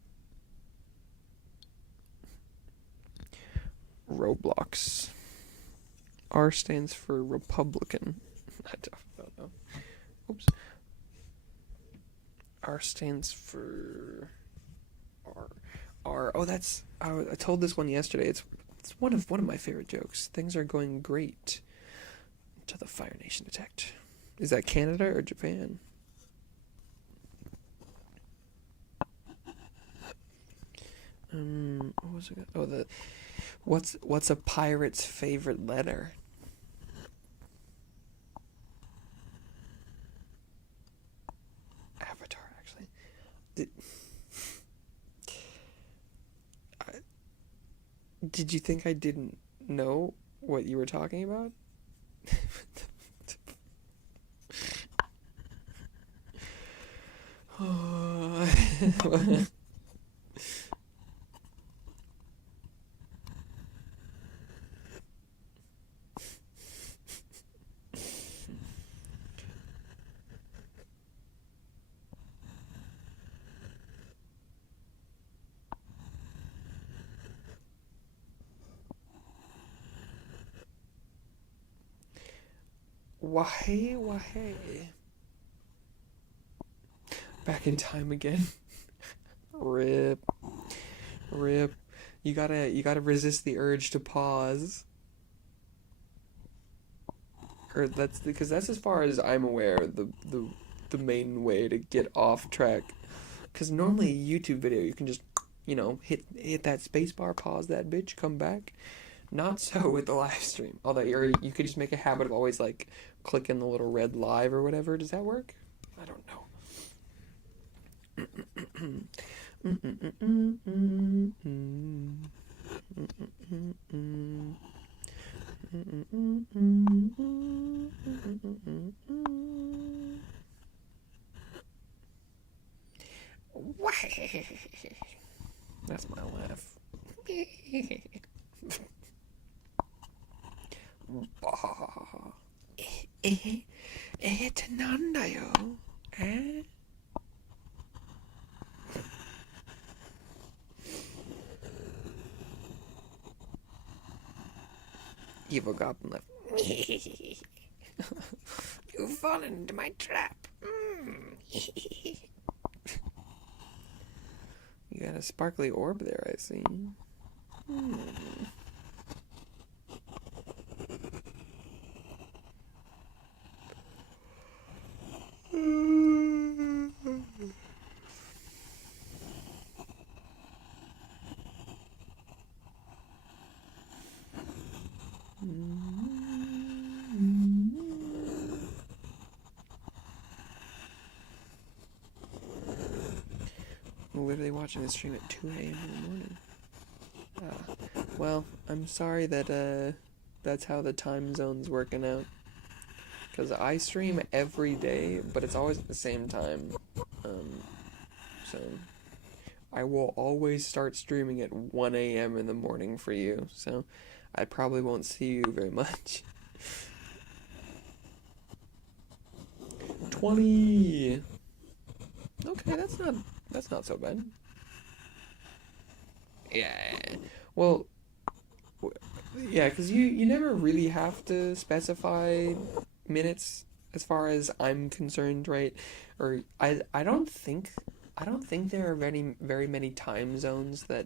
Roblox. R stands for Republican. I don't know. Oops. R stands for R. R. Oh, that's. I told this one yesterday. It's one of my favorite jokes. Things are going great until the Fire Nation attacked. Is that Canada or Japan? What was it? Oh, what's a pirate's favorite letter? Avatar, actually. Did you think I didn't know what you were talking about? Why? Back in time again. Rip. Rip. You gotta resist the urge to pause. Or that's as far as I'm aware, the main way to get off track. Because normally a YouTube video you can just, hit that spacebar, pause that bitch, come back. Not so with the live stream. Although you could just make a habit of always like clicking the little red live or whatever. Does that work? I don't know. That's my laugh. Tenandayo. Eh? Evil Goblin left. You've fallen into my trap. You got a sparkly orb there, I see. I'm literally watching this stream at 2 a.m. in the morning. Well, I'm sorry that that's how the time zone's working out. Because I stream every day, but it's always at the same time. So I will always start streaming at 1 a.m. in the morning for you. So I probably won't see you very much. 20. Okay, that's not so bad. Yeah. Well, yeah, because you never really have to specify minutes as far as I'm concerned, right? Or I don't think there are very many time zones that,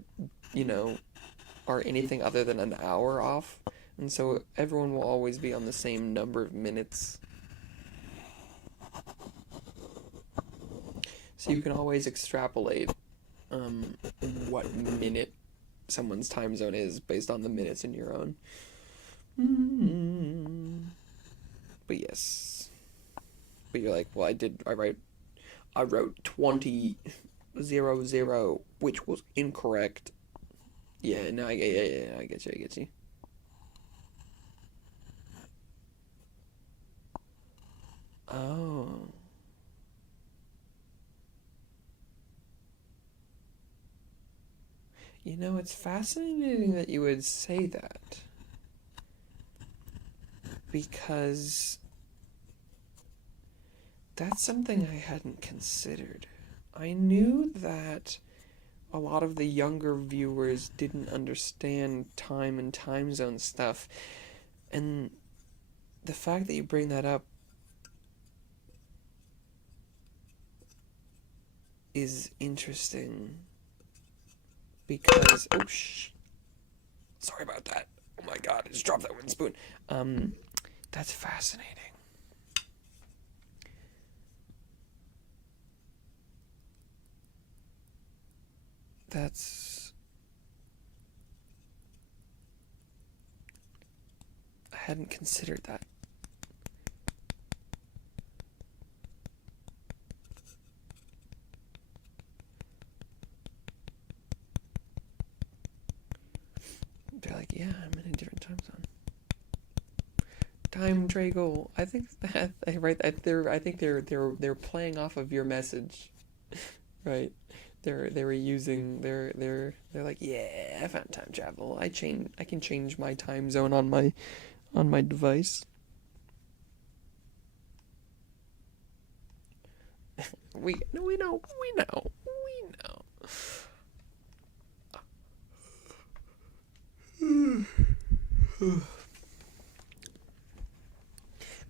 are anything other than an hour off. And so everyone will always be on the same number of minutes. So you can always extrapolate what minute someone's time zone is based on the minutes in your own. But yes. But you're like, well, I wrote 20:00, which was incorrect. Yeah, no, I get you. Oh. It's fascinating that you would say that. Because That's something I hadn't considered. I knew that a lot of the younger viewers didn't understand time and time zone stuff, and the fact that you bring that up is interesting because sorry about that. Oh my god, I just dropped that wooden spoon. That's fascinating. I hadn't considered that. They're like, yeah, I'm in a different time zone. Time Drago. I think that I think they're playing off of your message, right? They're like, yeah, I found time travel. I can change my time zone on my device. We know.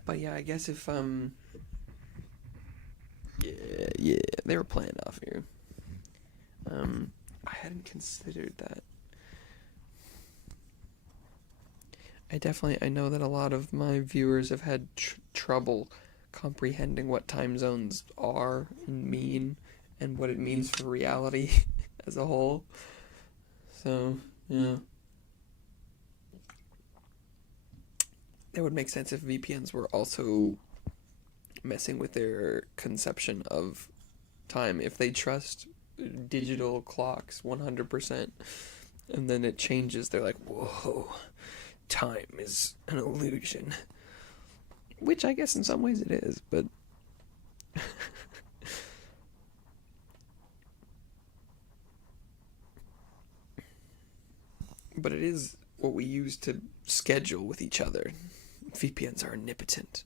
But yeah, I guess if yeah, they were playing off here. I hadn't considered that. I know that a lot of my viewers have had trouble comprehending what time zones are and mean, and what it means for reality as a whole. So, yeah. It would make sense if VPNs were also messing with their conception of time. If they trust digital clocks 100%, and then it changes, they're like, whoa, time is an illusion. Which I guess in some ways it is, but but it is what we use to schedule with each other. VPNs are omnipotent.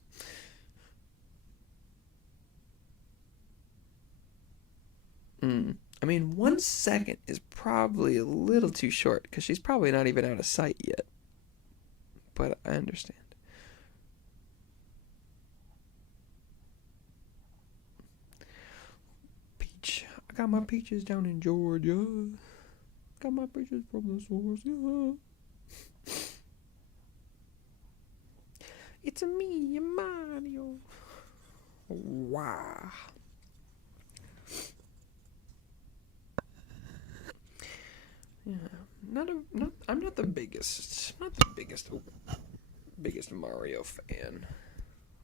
I mean, 1 second is probably a little too short because she's probably not even out of sight yet. But I understand. Peach. I got my peaches down in Georgia. Got my peaches from the source, yeah. It's me, Mario. Wow. Yeah, I'm not the biggest Mario fan.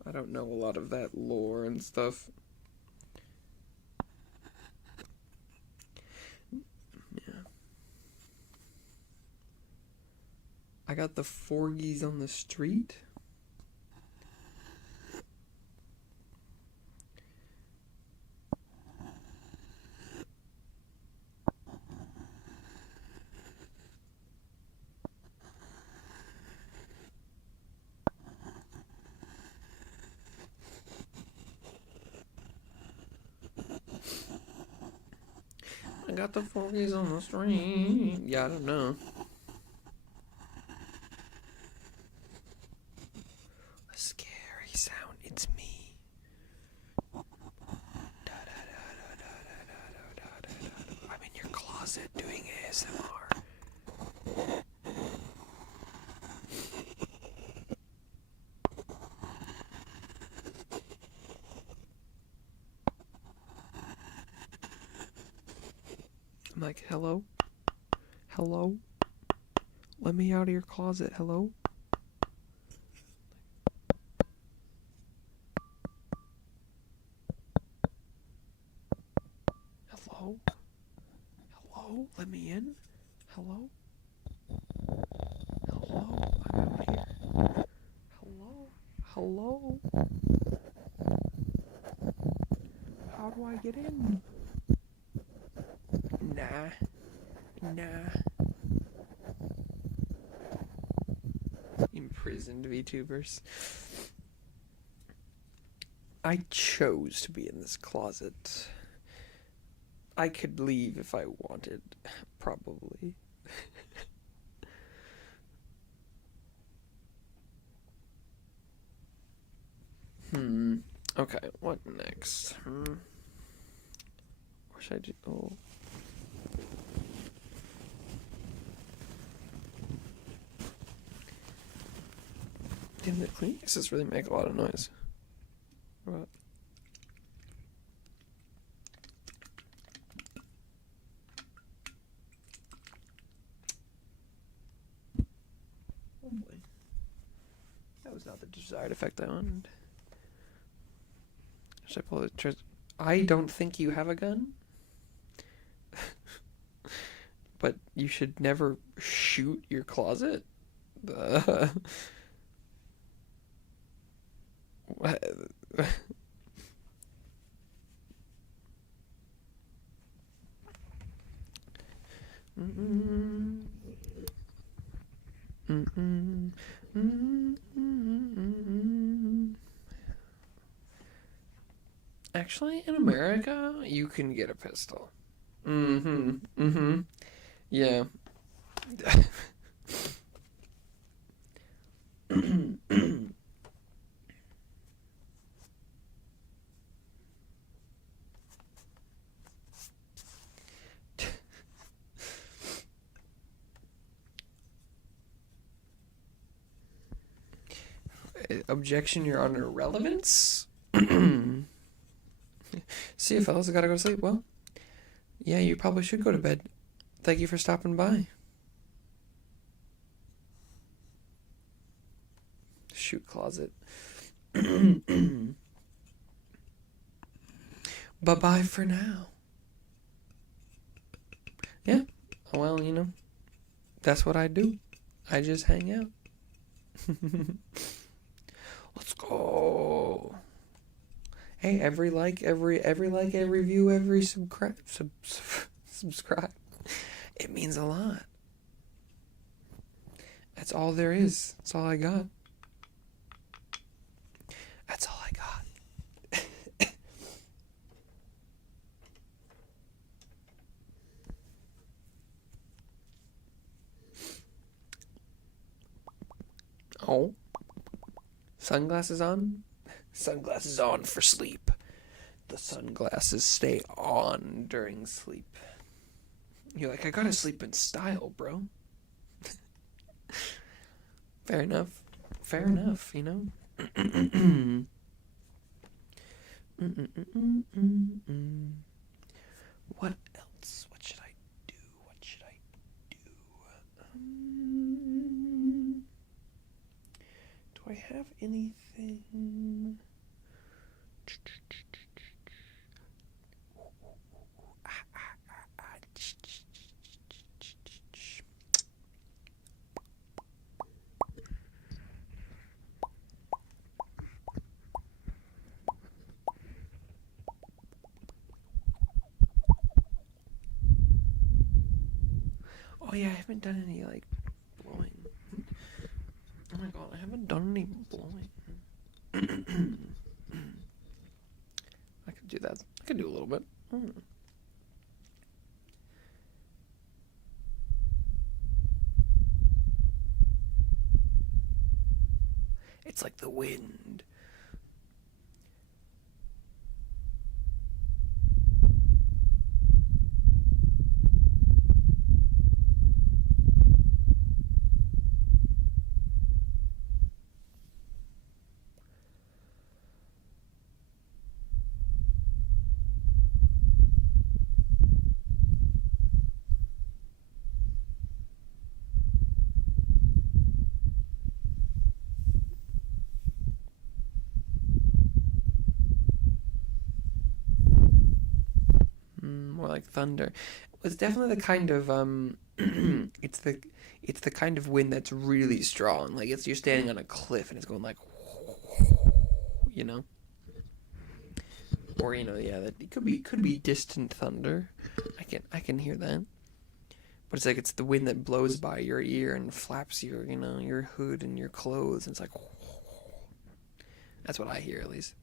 I don't know a lot of that lore and stuff. Yeah. I got the Forgies on the street. I got the Forgies on the street. Yeah, I don't know. A scary sound. It's me. I'm in your closet doing ASMR. I'm like, hello? Hello? Let me out of your closet, hello? Hello? Hello? Let me in? Hello? Hello? I'm out here. Hello? Hello? How do I get in? Nah. Imprisoned VTubers. I chose to be in this closet. I could leave if I wanted, probably. Okay, what next? What should I do? Oh. Damn, the Kleenexes really make a lot of noise. What? Oh boy. That was not the desired effect I wanted. Should I pull the trigger? I don't think you have a gun. But you should never shoot your closet. What? Actually, in America, you can get a pistol. Yeah. Objection, Your Honor. Relevance? See you, fellas. I gotta go to sleep. Well, yeah, you probably should go to bed. Thank you for stopping by. Shoot closet. Bye-bye for now. Yeah, well, that's what I do. I just hang out. Let's go. Hey, every review, every subscribe. It means a lot. That's all there is. That's all I got. That's all I got. Oh. Sunglasses on? Sunglasses on for sleep. The sunglasses stay on during sleep. You're like, I gotta sleep in style, bro. Fair enough. Fair enough, What else? What should I do? Do I have anything? Oh yeah, I haven't done any blowing. Oh my god, I haven't done any blowing. I could do that. I could do a little bit. It's like the wind. More like thunder. It's definitely the kind of it's the kind of wind that's really strong. Like you're standing on a cliff and it's going like, you know. Or yeah, that it could be distant thunder. I can hear that. But it's the wind that blows by your ear and flaps your hood and your clothes. And it's like, that's what I hear at least.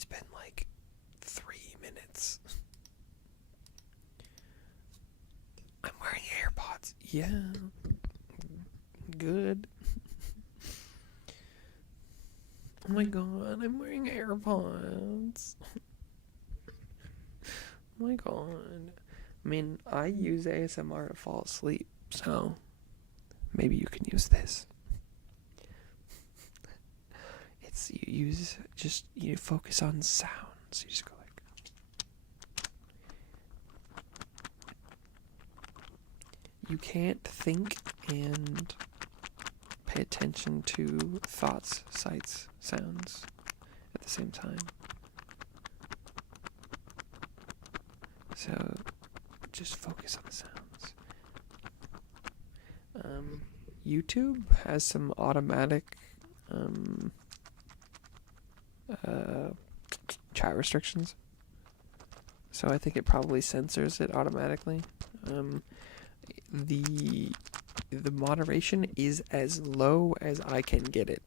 It's been like 3 minutes. I'm wearing AirPods. Yeah. Good. Oh my god, I'm wearing AirPods. Oh my god. I mean, I use ASMR to fall asleep, so maybe you can use this. It's you focus on sounds. You just go like. You can't think and pay attention to thoughts, sights, sounds at the same time. So just focus on the sounds. YouTube has some automatic chat restrictions, so I think it probably censors it automatically. The moderation is as low as I can get it.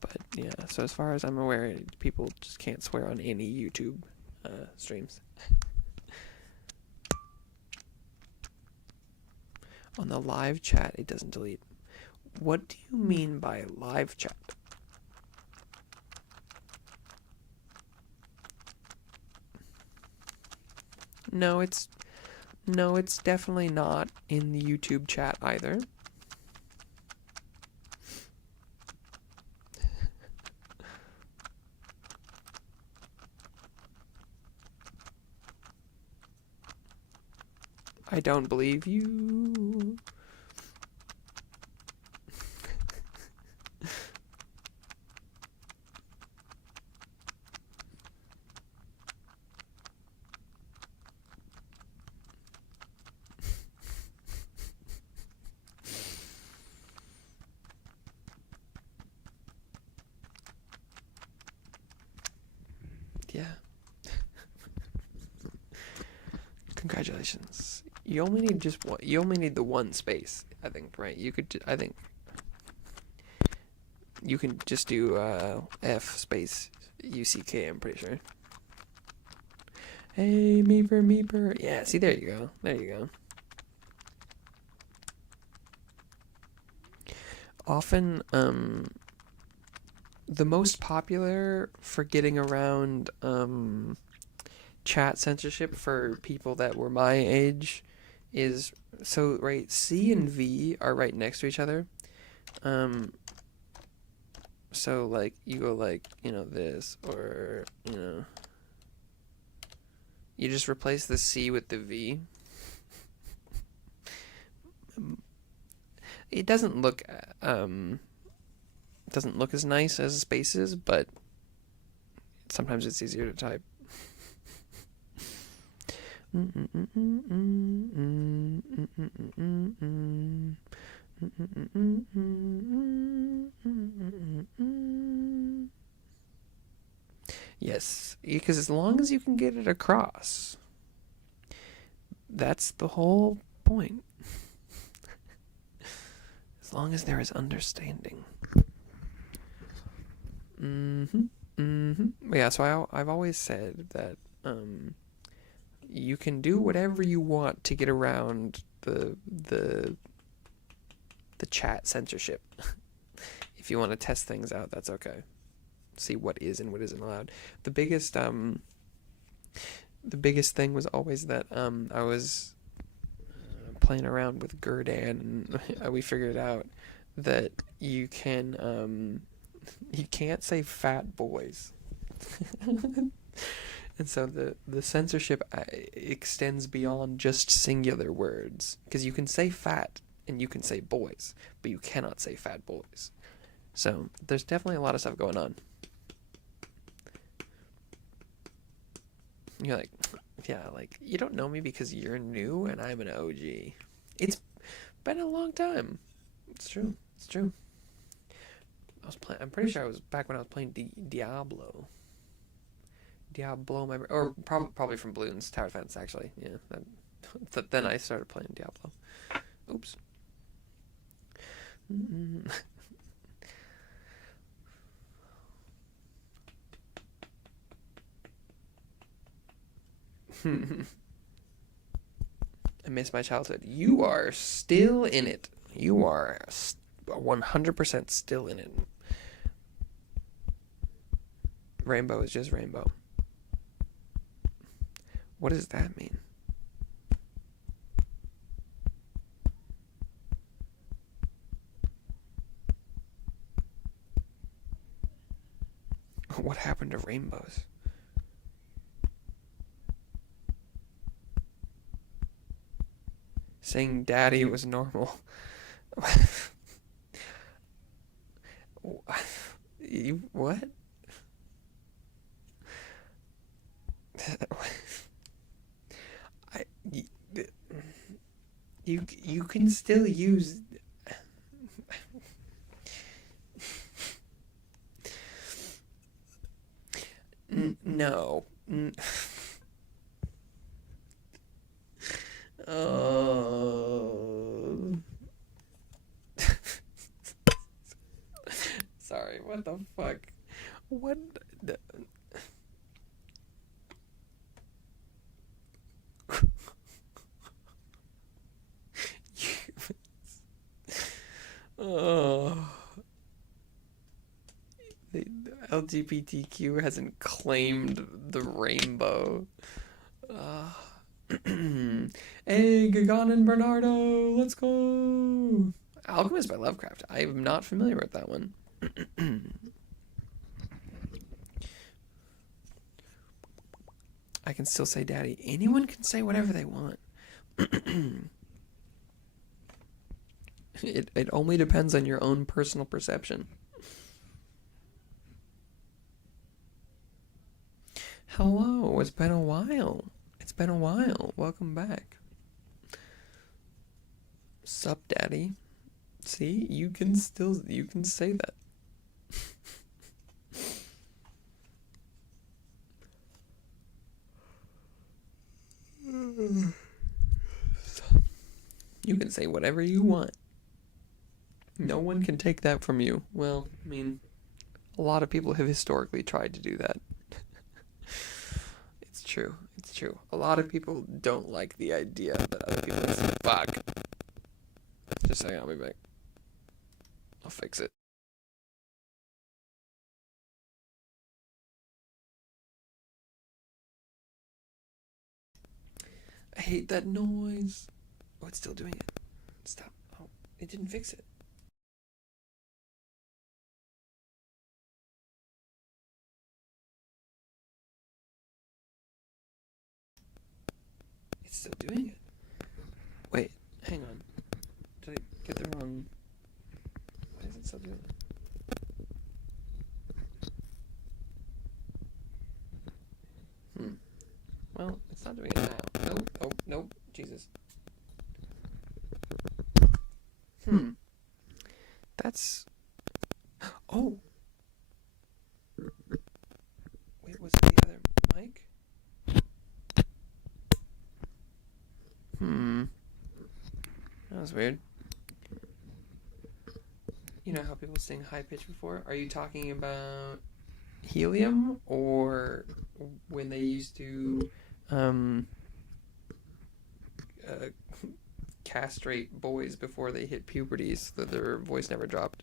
But yeah, so as far as I'm aware, people just can't swear on any YouTube streams. On the live chat, it doesn't delete. What do you mean by live chat? No, it's definitely not in the YouTube chat either. I don't believe you. Yeah. Congratulations. You only need just one. You only need the one space, I think, right? I think you can just do F space UCK, I'm pretty sure. Hey, Meeper. Yeah, see, there you go. There you go. Often, the most popular for getting around chat censorship for people that were my age is, so right, C and V are right next to each other. So like you go like, this, or you just replace the C with the V. It doesn't look as nice as spaces, but sometimes it's easier to type. Yes, because as long as you can get it across, that's the whole point. As long as there is understanding. Yeah, so I've always said that you can do whatever you want to get around the chat censorship. If you want to test things out, that's okay. See what is and what isn't allowed. The biggest thing was always that I was playing around with Gurdan, and we figured out that you can't say fat boys. And so the censorship extends beyond just singular words, because you can say fat and you can say boys, but you cannot say fat boys. So there's definitely a lot of stuff going on. You're like, yeah, like, you don't know me because you're new and I'm an OG. It's been a long time. It's true. I'm pretty sure I was back when I was playing Diablo. Or probably from Bloons Tower Defense, actually. Yeah. Then I started playing Diablo. Oops. I miss my childhood. You are still in it. You are 100% still in it. Rainbow is just rainbow. What does that mean? What happened to rainbows? Saying daddy was normal. You what? I you can still use no. Oh. Sorry, what the fuck? What the Oh. The LGBTQ hasn't claimed the rainbow. Uh, hey, Gagan and Bernardo, let's go. Alchemist by Lovecraft. I'm not familiar with that one. I can still say daddy. Anyone can say whatever they want. It only depends on your own personal perception. Hello, it's been a while. It's been a while. Welcome back. Sup, daddy? See, you can say that. You can say whatever you want. No one can take that from you. Well, I mean, a lot of people have historically tried to do that. It's true. It's true. A lot of people don't like the idea that other people can say, fuck. Just a second, I'll be back. I'll fix it. I hate that noise. Oh, it's still doing it. Stop. Oh, it didn't fix it. It's still doing it. Wait, hang on. Did I get the wrong... Why is it still doing it? Well, it's not doing it now. Nope. Oh, nope. Jesus. That's... Oh! Wait, was it the other mic? That was weird. You know how people sing high pitch before? Are you talking about helium or when they used to um uh, castrate boys before they hit puberty so that their voice never dropped?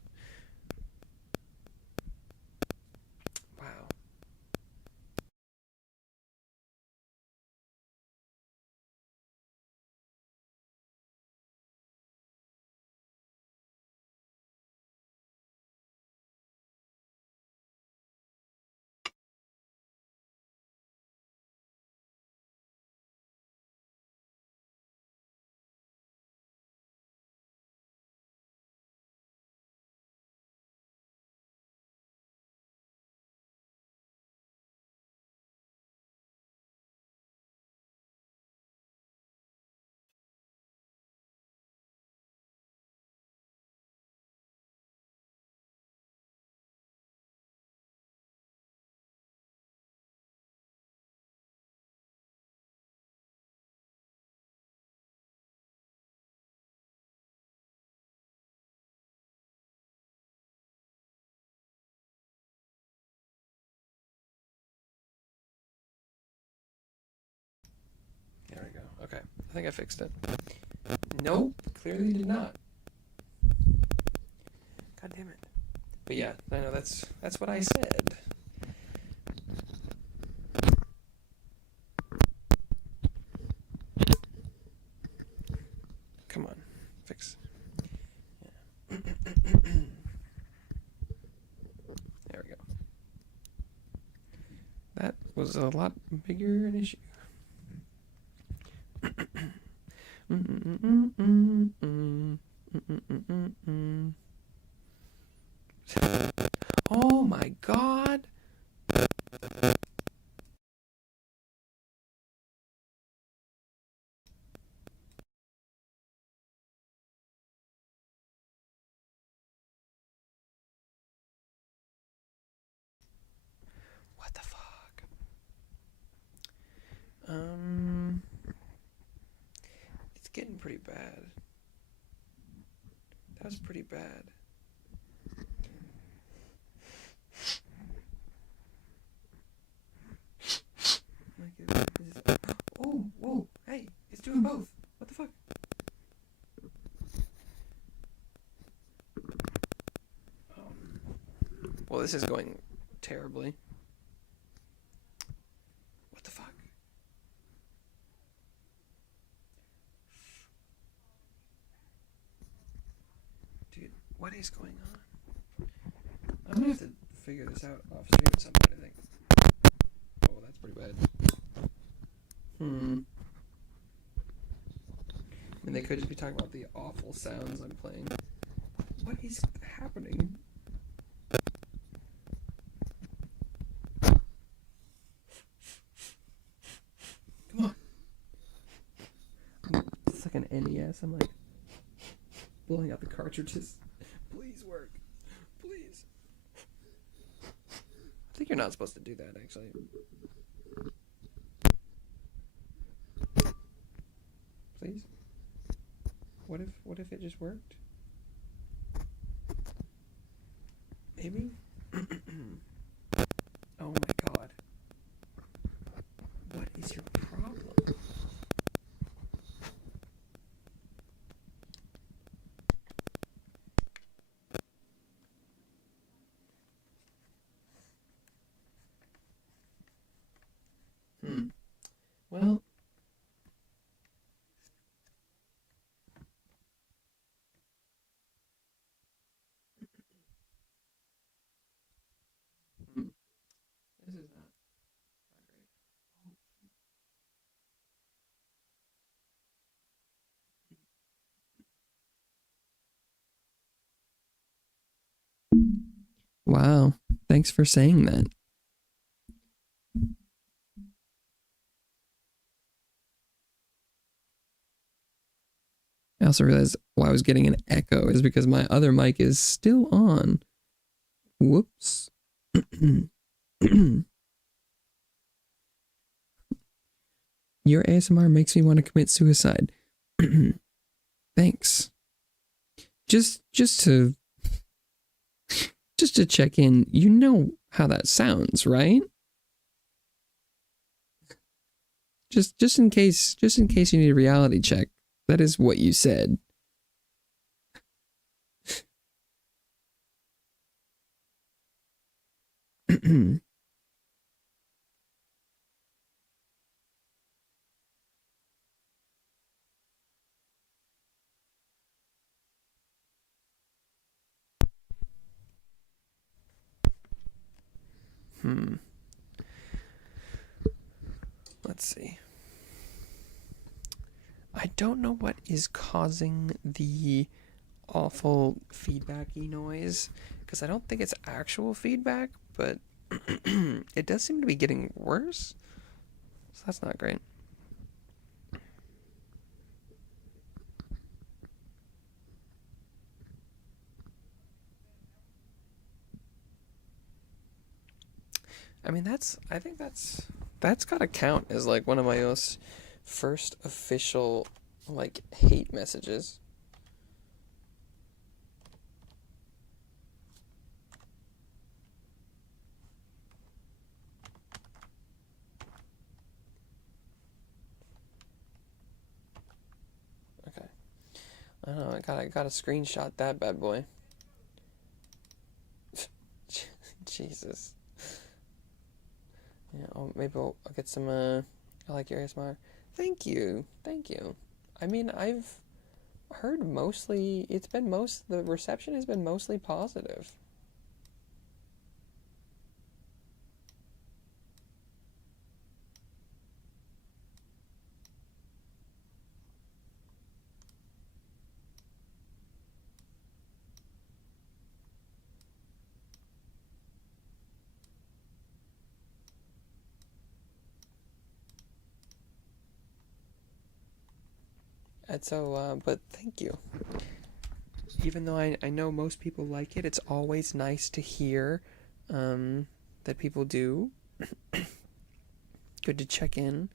I think I fixed it. Nope, clearly did not. God damn it. But yeah, I know that's what I said. Come on, fix. Yeah. There we go. That was a lot bigger an issue. Oh my god! What the fuck? It's getting pretty bad. That was pretty bad. Oh, whoa, hey, it's doing both. What the fuck? Well, this is going terribly. What the fuck? Dude, what is going on? I'm gonna have to figure this out off stream at some point, I think. Oh, that's pretty bad. I mean, they could just be talking about the awful sounds I'm playing. What is happening? Come on. It's like an NES. I'm like blowing out the cartridges. Please work. Please. I think you're not supposed to do that, actually. Please. What if it just worked? Maybe? Oh my god. What is your problem? Well, this is not great. Wow. Thanks for saying that. I also realized why I was getting an echo is because my other mic is still on. Whoops. Your ASMR makes me want to commit suicide. Thanks. Just to check in, you know how that sounds, right? Just in case you need a reality check. That is what you said. Let's see. I don't know what is causing the awful feedbacky noise, because I don't think it's actual feedback, but it does seem to be getting worse. So that's not great. I mean, I think that's gotta count as like one of my most first official like hate messages. I don't know. I gotta screenshot that bad boy. Jesus. Yeah. Oh, maybe I'll get some. I like your ASMR. Thank you. Thank you. I mean, I've heard mostly. It's been the reception has been mostly positive. And so, but thank you. Even though I know most people like it, it's always nice to hear that people do. Good to check in.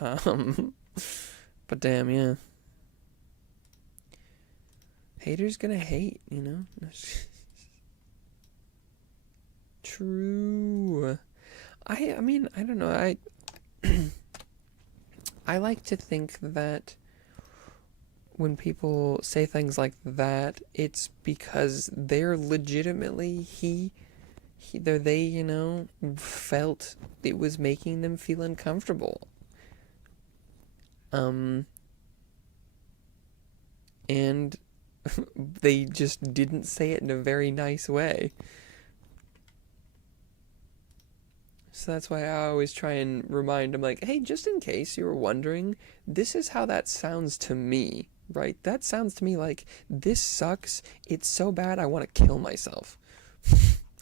um, but damn, yeah. Haters gonna hate, you know? True. I mean, I don't know. I like to think that when people say things like that, it's because they're legitimately they, you know, felt it was making them feel uncomfortable. And they just didn't say it in a very nice way. So that's why I always try and remind them, like, hey, just in case you were wondering, this is how that sounds to me, right? That sounds to me like, this sucks. It's so bad, I want to kill myself.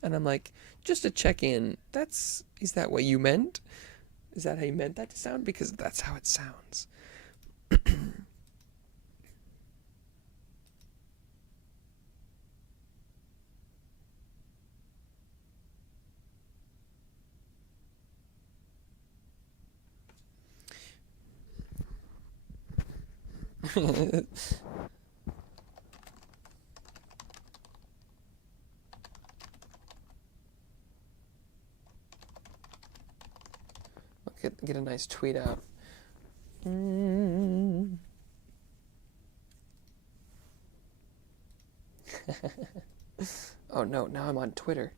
And I'm like, just to check in, is that what you meant? Is that how you meant that to sound? Because that's how it sounds. Get a nice tweet out. Oh no, now I'm on Twitter.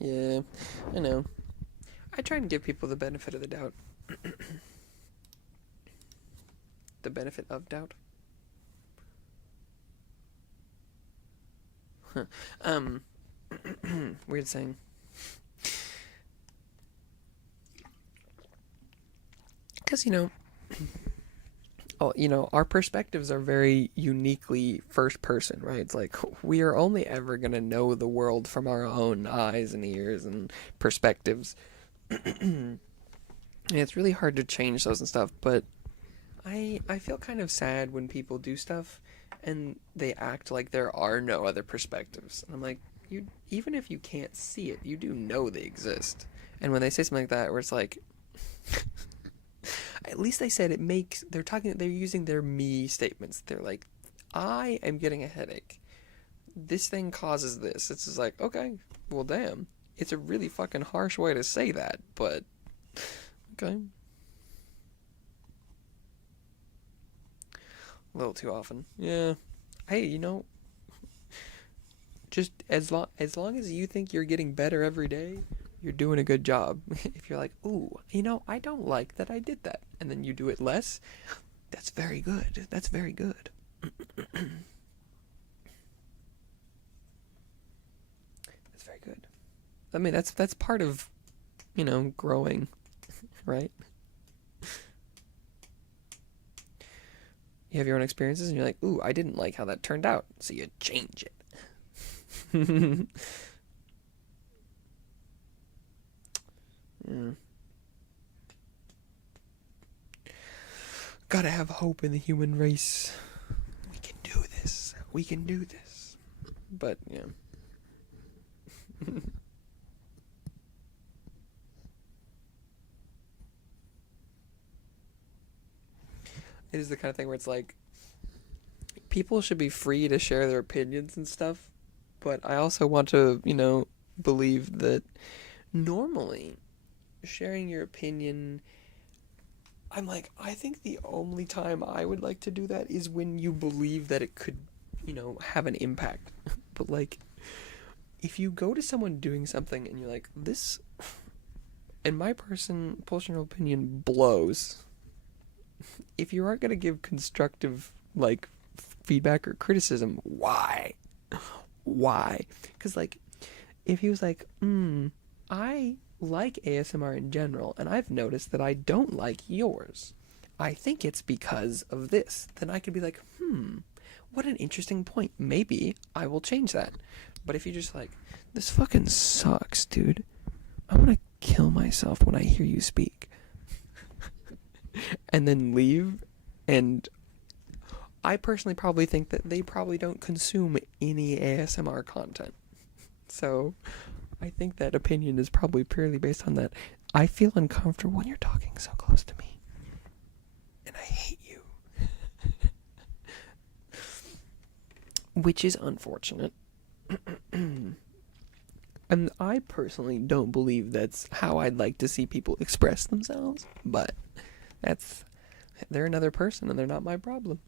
Yeah, I know. I try and give people the benefit of the doubt. The benefit of doubt. um, weird saying. Because, our perspectives are very uniquely first person, right? It's like we are only ever going to know the world from our own eyes and ears and perspectives. And it's really hard to change those and stuff, but I feel kind of sad when people do stuff and they act like there are no other perspectives. And I'm like, you even if you can't see it, you do know they exist. And when they say something like that where it's like at least they said they're using their me statements. They're like, I am getting a headache. This thing causes this. It's just like, okay, well damn. It's a really fucking harsh way to say that, but okay. A little too often. Yeah. Hey, just as long as you think you're getting better every day, you're doing a good job. If you're like, ooh, I don't like that I did that, and then you do it less, that's very good. That's very good. That's very good. I mean, that's part of, growing, right? You have your own experiences, and you're like, ooh, I didn't like how that turned out, so you change it. Yeah. Gotta have hope in the human race. We can do this. We can do this. But yeah. It is the kind of thing where it's like people should be free to share their opinions and stuff, but I also want to, believe that normally sharing your opinion, I think the only time I would like to do that is when you believe that it could, have an impact. But like, if you go to someone doing something and you're like, this, in my personal opinion, blows. If you aren't going to give constructive, feedback or criticism, why? Why? Because, if he was like, I like ASMR in general, and I've noticed that I don't like yours. I think it's because of this. Then I could be like, what an interesting point. Maybe I will change that. But if you're just like, this fucking sucks, dude. I want to kill myself when I hear you speak. And then leave, and I personally probably think that they probably don't consume any ASMR content. So I think that opinion is probably purely based on that. I feel uncomfortable when you're talking so close to me. And I hate you. Which is unfortunate. And I personally don't believe that's how I'd like to see people express themselves. But they're another person and they're not my problem.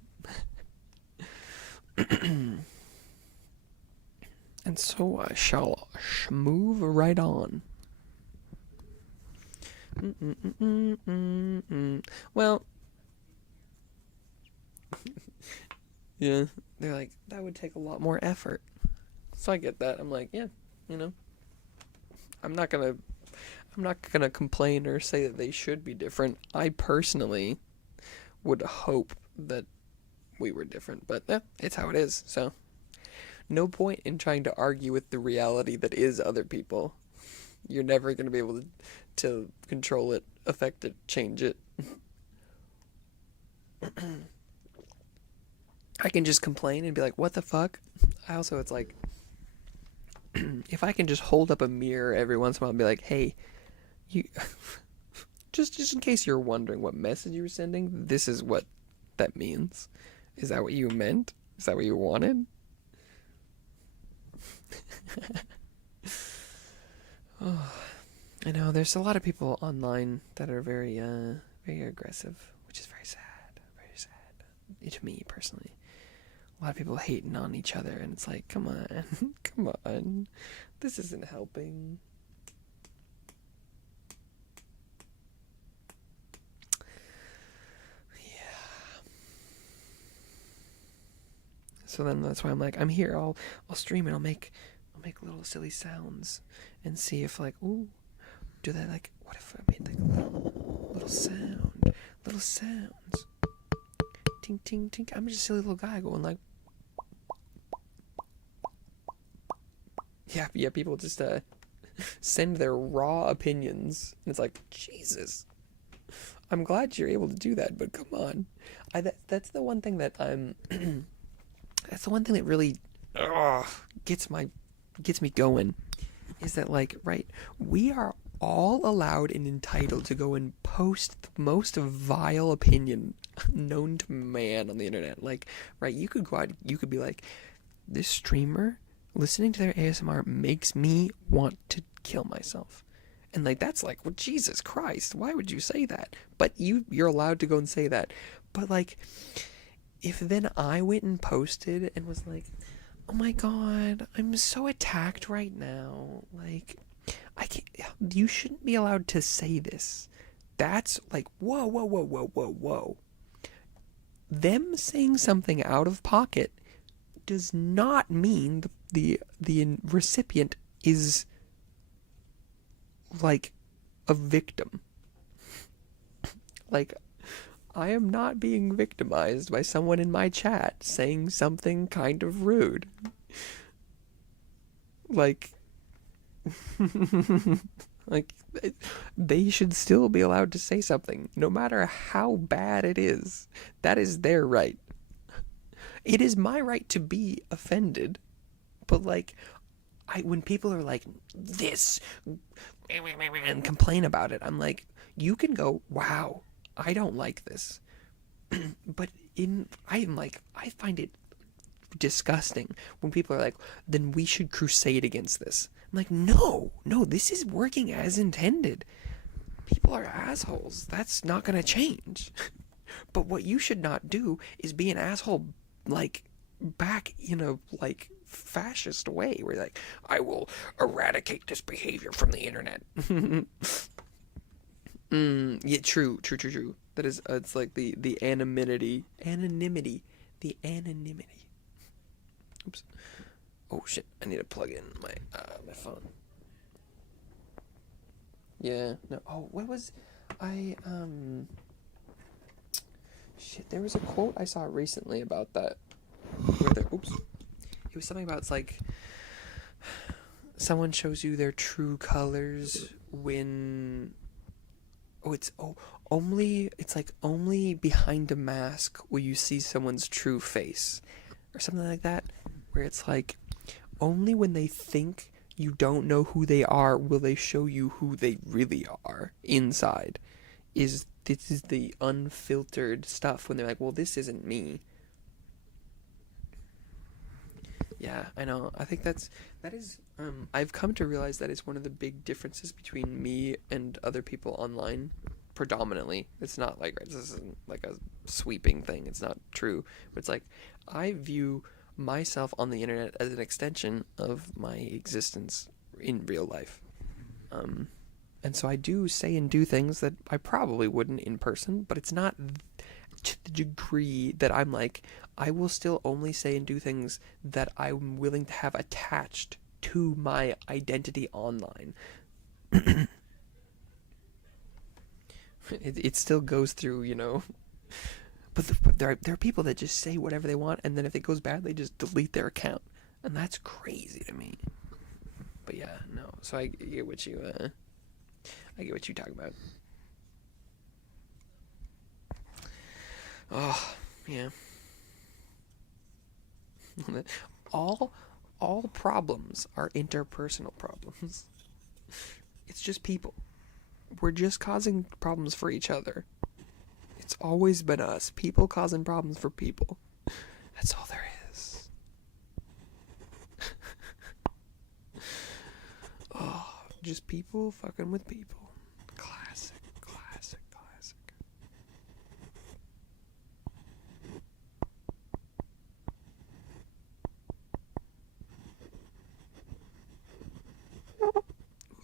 And so I shall move right on. Well, yeah, they're like, that would take a lot more effort. So I get that. I'm like, yeah, I'm not gonna complain or say that they should be different. I personally would hope that we were different, but it's how it is. So no point in trying to argue with the reality that is other people. You're never going to be able to control it, affect it, change it. I can just complain and be like, what the fuck? It's like, if I can just hold up a mirror every once in a while and be like, hey, you, just in case you're wondering what message you were sending, this is what that means. Is that what you meant? Is that what you wanted? Oh, I know there's a lot of people online that are very very aggressive, which is very sad. Very sad to me personally. A lot of people hating on each other, and it's like, come on, come on, this isn't helping. So then that's why I'm like, I'm here. I'll stream it. I'll make little silly sounds and see if do that. Like, what if I made little sounds, tink tink tink. I'm just a silly little guy going like, yeah. People just send their raw opinions, and it's like, Jesus. I'm glad you're able to do that, but come on. That's the one thing that I'm. That's the one thing that really gets me going, is that right, we are all allowed and entitled to go and post the most vile opinion known to man on the internet. Right, you could go out, you could be like, this streamer, listening to their ASMR makes me want to kill myself. And that's well, Jesus Christ, why would you say that? But you're allowed to go and say that. But if then I went and posted and was like, oh my god, I'm so attacked right now. I can't, you shouldn't be allowed to say this. That's whoa. Them saying something out of pocket does not mean the recipient is a victim. I am not being victimized by someone in my chat saying something kind of rude. They should still be allowed to say something, no matter how bad it is. That is their right. It is my right to be offended, But like, when people are like this and complain about it, I'm like, you can go, wow, I don't like this. But I find it disgusting when people are like, then we should crusade against this. I'm like, no, no, this is working as intended. People are assholes. That's not gonna change. But what you should not do is be an asshole, like, back in a, like, fascist way where like, I will eradicate this behavior from the internet. Yeah, true. That is, it's like the the anonymity. Oops. Oh shit! I need to plug in my phone. Yeah. No. Oh, what was I Shit, there was a quote I saw recently about that. Oops. It was something about, it's like, someone shows you their true colors when, it's like only behind a mask will you see someone's true face, or something like that, where it's like only when they think you don't know who they are will they show you who they really are inside. This is the unfiltered stuff when they're like, well, this isn't me. Yeah, I know. I think that is I've come to realize that is one of the big differences between me and other people online, predominantly. It's not like, this isn't like a sweeping thing. It's not true. But it's like, I view myself on the internet as an extension of my existence in real life. And so I do say and do things that I probably wouldn't in person, but it's not to the degree that I'm like, I will still only say and do things that I'm willing to have attached to my identity online. It still goes through, But there are people that just say whatever they want, and then if it goes bad, they just delete their account, and that's crazy to me. But yeah, no. So I get what you talking about. Oh yeah. all all problems are interpersonal problems. It's just people. We're just causing problems for each other. It's always been us, people causing problems for people. That's all there is. Oh, just people fucking with people. Classic.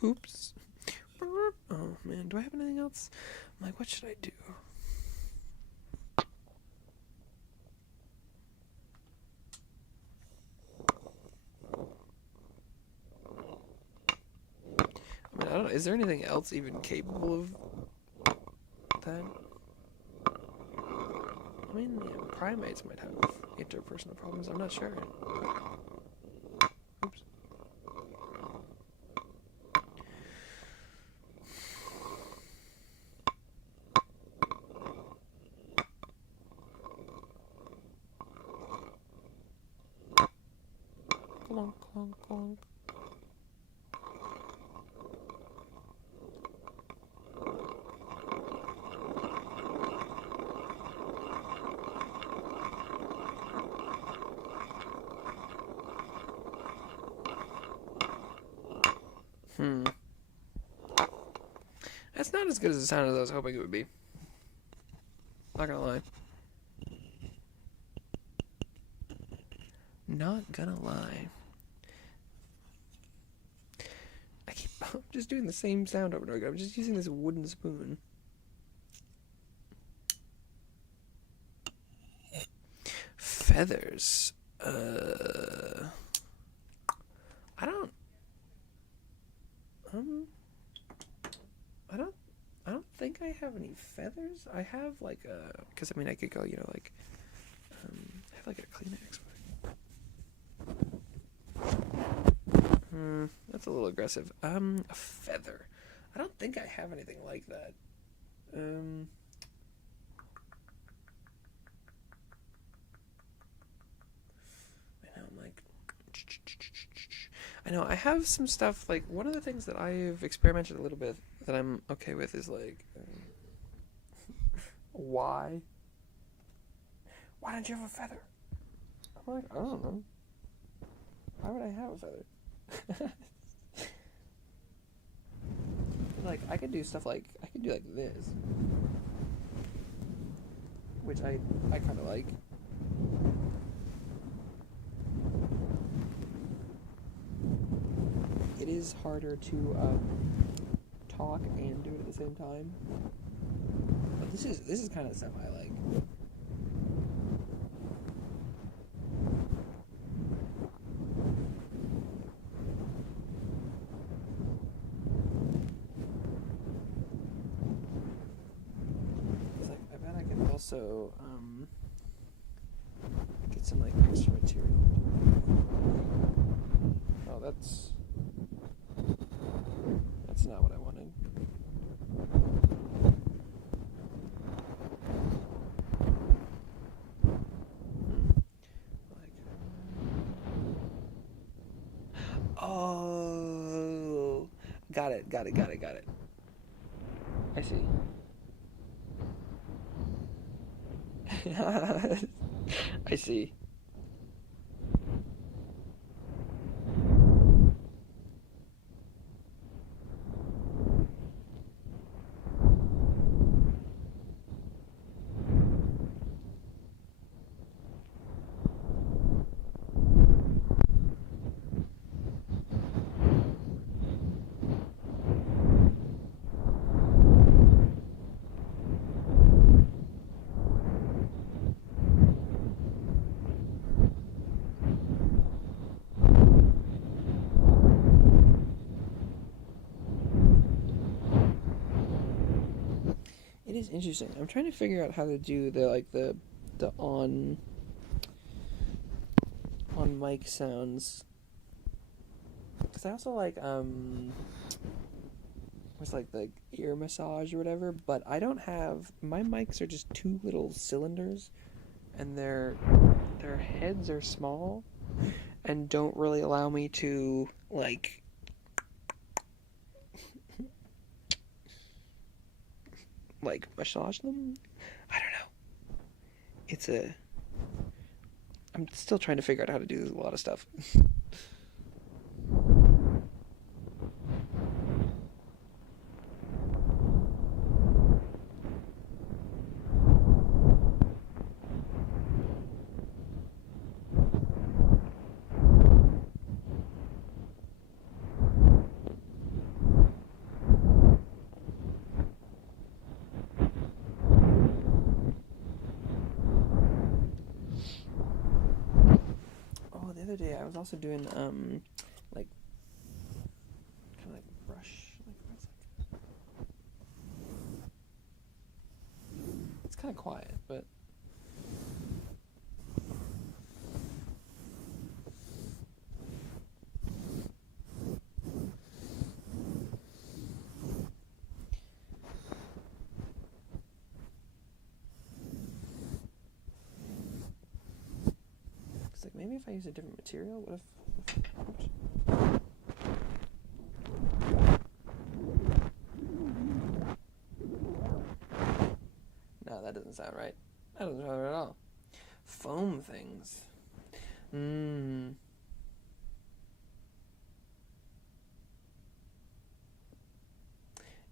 Oops. Oh man, do I have anything else? I'm like, what should I do? I mean, I don't know. Is there anything else even capable of that? I mean, yeah, primates might have interpersonal problems. I'm not sure. Oops. Clonk, clonk, clonk. That's not as good as the sound as I was hoping it would be. Not gonna lie. Not gonna lie. I'm just doing the same sound over and over again. I'm just using this wooden spoon. Feathers. I don't. I don't. I don't think I have any feathers. I have like because I mean I could go, like, I have like a Kleenex. That's a little aggressive. A feather. I don't think I have anything like that. I know, I'm like, I know I have some stuff like one of the things that I've experimented a little bit that I'm okay with is like why? Why don't you have a feather? I'm like, I don't know. Why would I have a feather? Like I could do stuff like I could do like this, which I kind of like. It is harder to talk and do it at the same time. But this is kind of stuff I like. It's like I bet I could also get some like extra material. Oh, that's not what I wanted. Like, oh, got it. I see. I see. It is interesting. I'm trying to figure out how to do the on mic sounds because I also like what's like the ear massage or whatever, but I don't have my mics are just two little cylinders and their heads are small and don't really allow me to like massage them. I don't know. It's a I'm still trying to figure out how to do a lot of stuff. Oh, the other day I was also doing like kind of like brush it's kind of quiet, but it's like maybe if I use a different material, what if oops. No, that doesn't sound right. That doesn't sound right at all. Foam things. Mmm.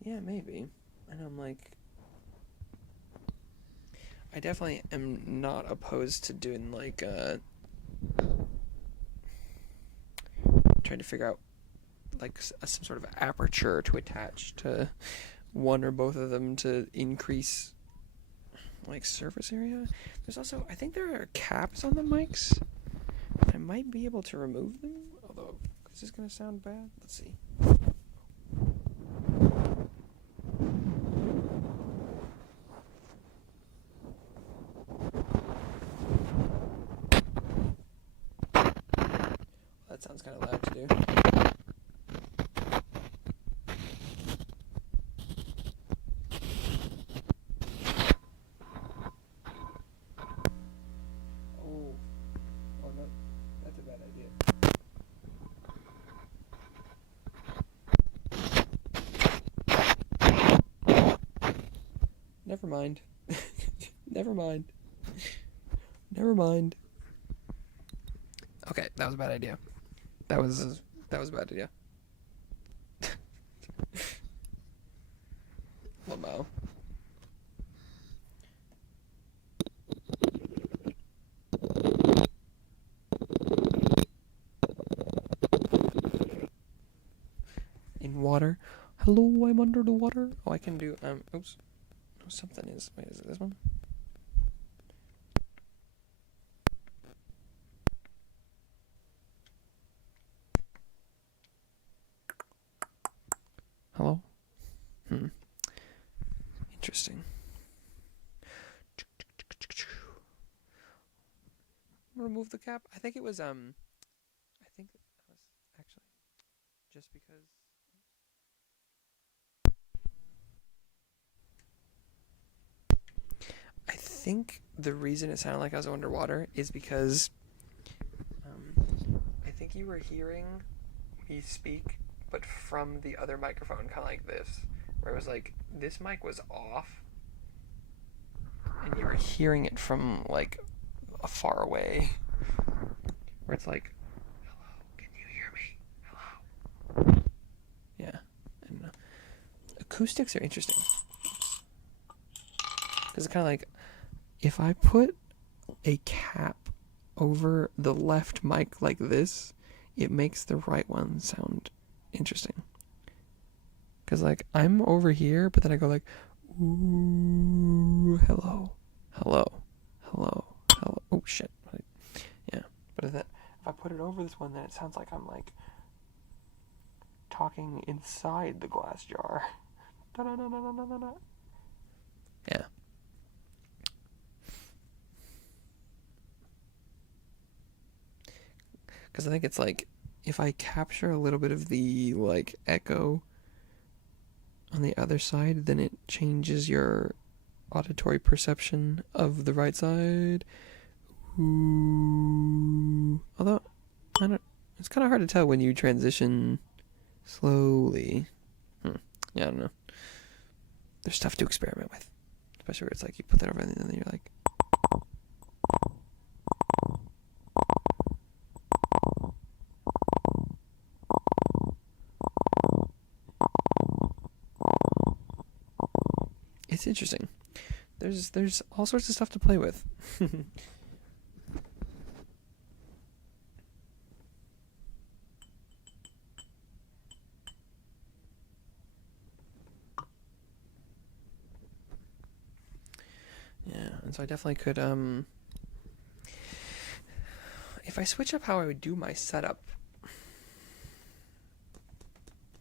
Yeah, maybe. And I'm like, I definitely am not opposed to doing like trying to figure out like some sort of aperture to attach to one or both of them to increase like surface area. There's also I think there are caps on the mics. I might be able to remove them, although is this gonna sound bad? Let's see. That sounds kind of loud to do. Oh, no, that's a bad idea. Never mind. Never mind. Never mind. Okay, that was a bad idea. That was a bad idea. Lamau. In water. Hello, I'm under the water. Oh, I can do oops. Oh, something is. Wait, is it this one? Hello? Interesting. Remove the cap. I think it was I think that was actually just because I think the reason it sounded like I was underwater is because I think you were hearing me speak, but from the other microphone, kind of like this, where it was like this mic was off, and you were hearing it from like far away, where it's like, "Hello, can you hear me? Hello." Yeah, and acoustics are interesting because it's kind of like if I put a cap over the left mic like this, it makes the right one sound interesting. Because, like, I'm over here, but then I go like, ooh, hello, hello, hello, hello. Oh, shit. Yeah. But if I put it over this one, then it sounds like I'm, like, talking inside the glass jar. Da-da-da-da-da-da-da. Yeah. Because I think it's like, if I capture a little bit of the, like, echo on the other side, then it changes your auditory perception of the right side. Ooh. Although, I don't, it's kind of hard to tell when you transition slowly. Yeah, I don't know. There's stuff to experiment with. Especially where it's like you put that over and then you're like, it's interesting. There's all sorts of stuff to play with. Yeah, and so I definitely could if I switch up how I would do my setup,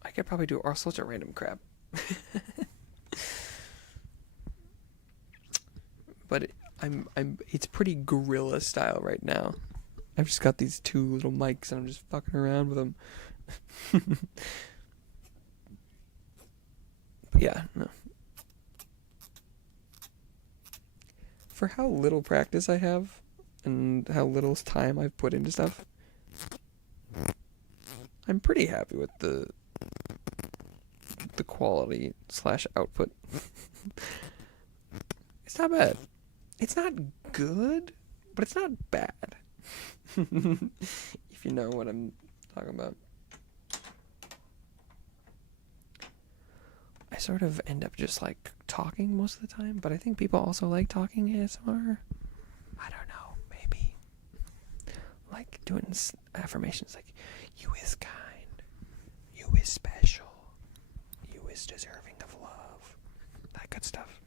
I could probably do all sorts of random crap. But it's pretty guerrilla style right now. I've just got these two little mics and I'm just fucking around with them. But yeah, no. For how little practice I have and how little time I've put into stuff, I'm pretty happy with the quality / output. It's not bad. It's not good, but it's not bad. If you know what I'm talking about. I sort of end up just like talking most of the time, but I think people also like talking ASMR. I don't know, maybe. Like doing affirmations like, you is kind, you is special, you is deserving of love. That good stuff.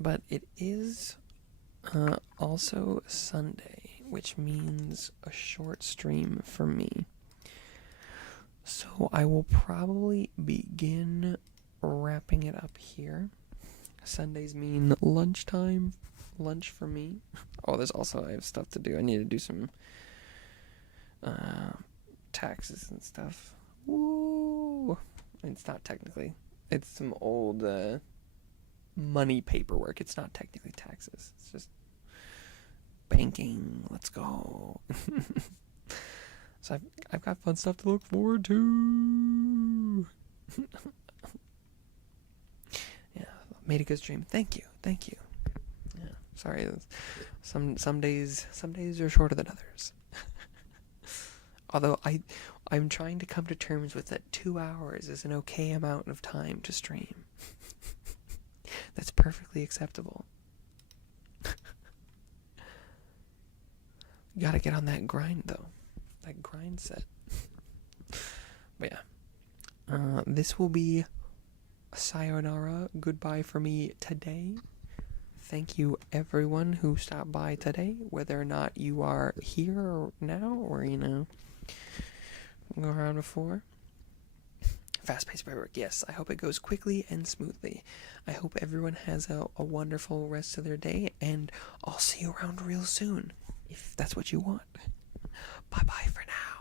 But it is also Sunday, which means a short stream for me. So I will probably begin wrapping it up here. Sundays mean lunchtime. Lunch for me. Oh, I have stuff to do. I need to do some taxes and stuff. Woo! It's not technically. It's some old money paperwork. It's not technically taxes. It's just banking. Let's go. So I've got fun stuff to look forward to. made a good stream. Thank you. Yeah, sorry. Some days are shorter than others. Although I'm trying to come to terms with that 2 hours is an okay amount of time to stream. That's perfectly acceptable. Gotta get on that grind though. That grind set. But yeah. This will be a sayonara goodbye for me today. Thank you everyone who stopped by today, whether or not you are here now or, go around before. Fast-paced firework, yes. I hope it goes quickly and smoothly. I hope everyone has a wonderful rest of their day, and I'll see you around real soon, if that's what you want. Bye-bye for now.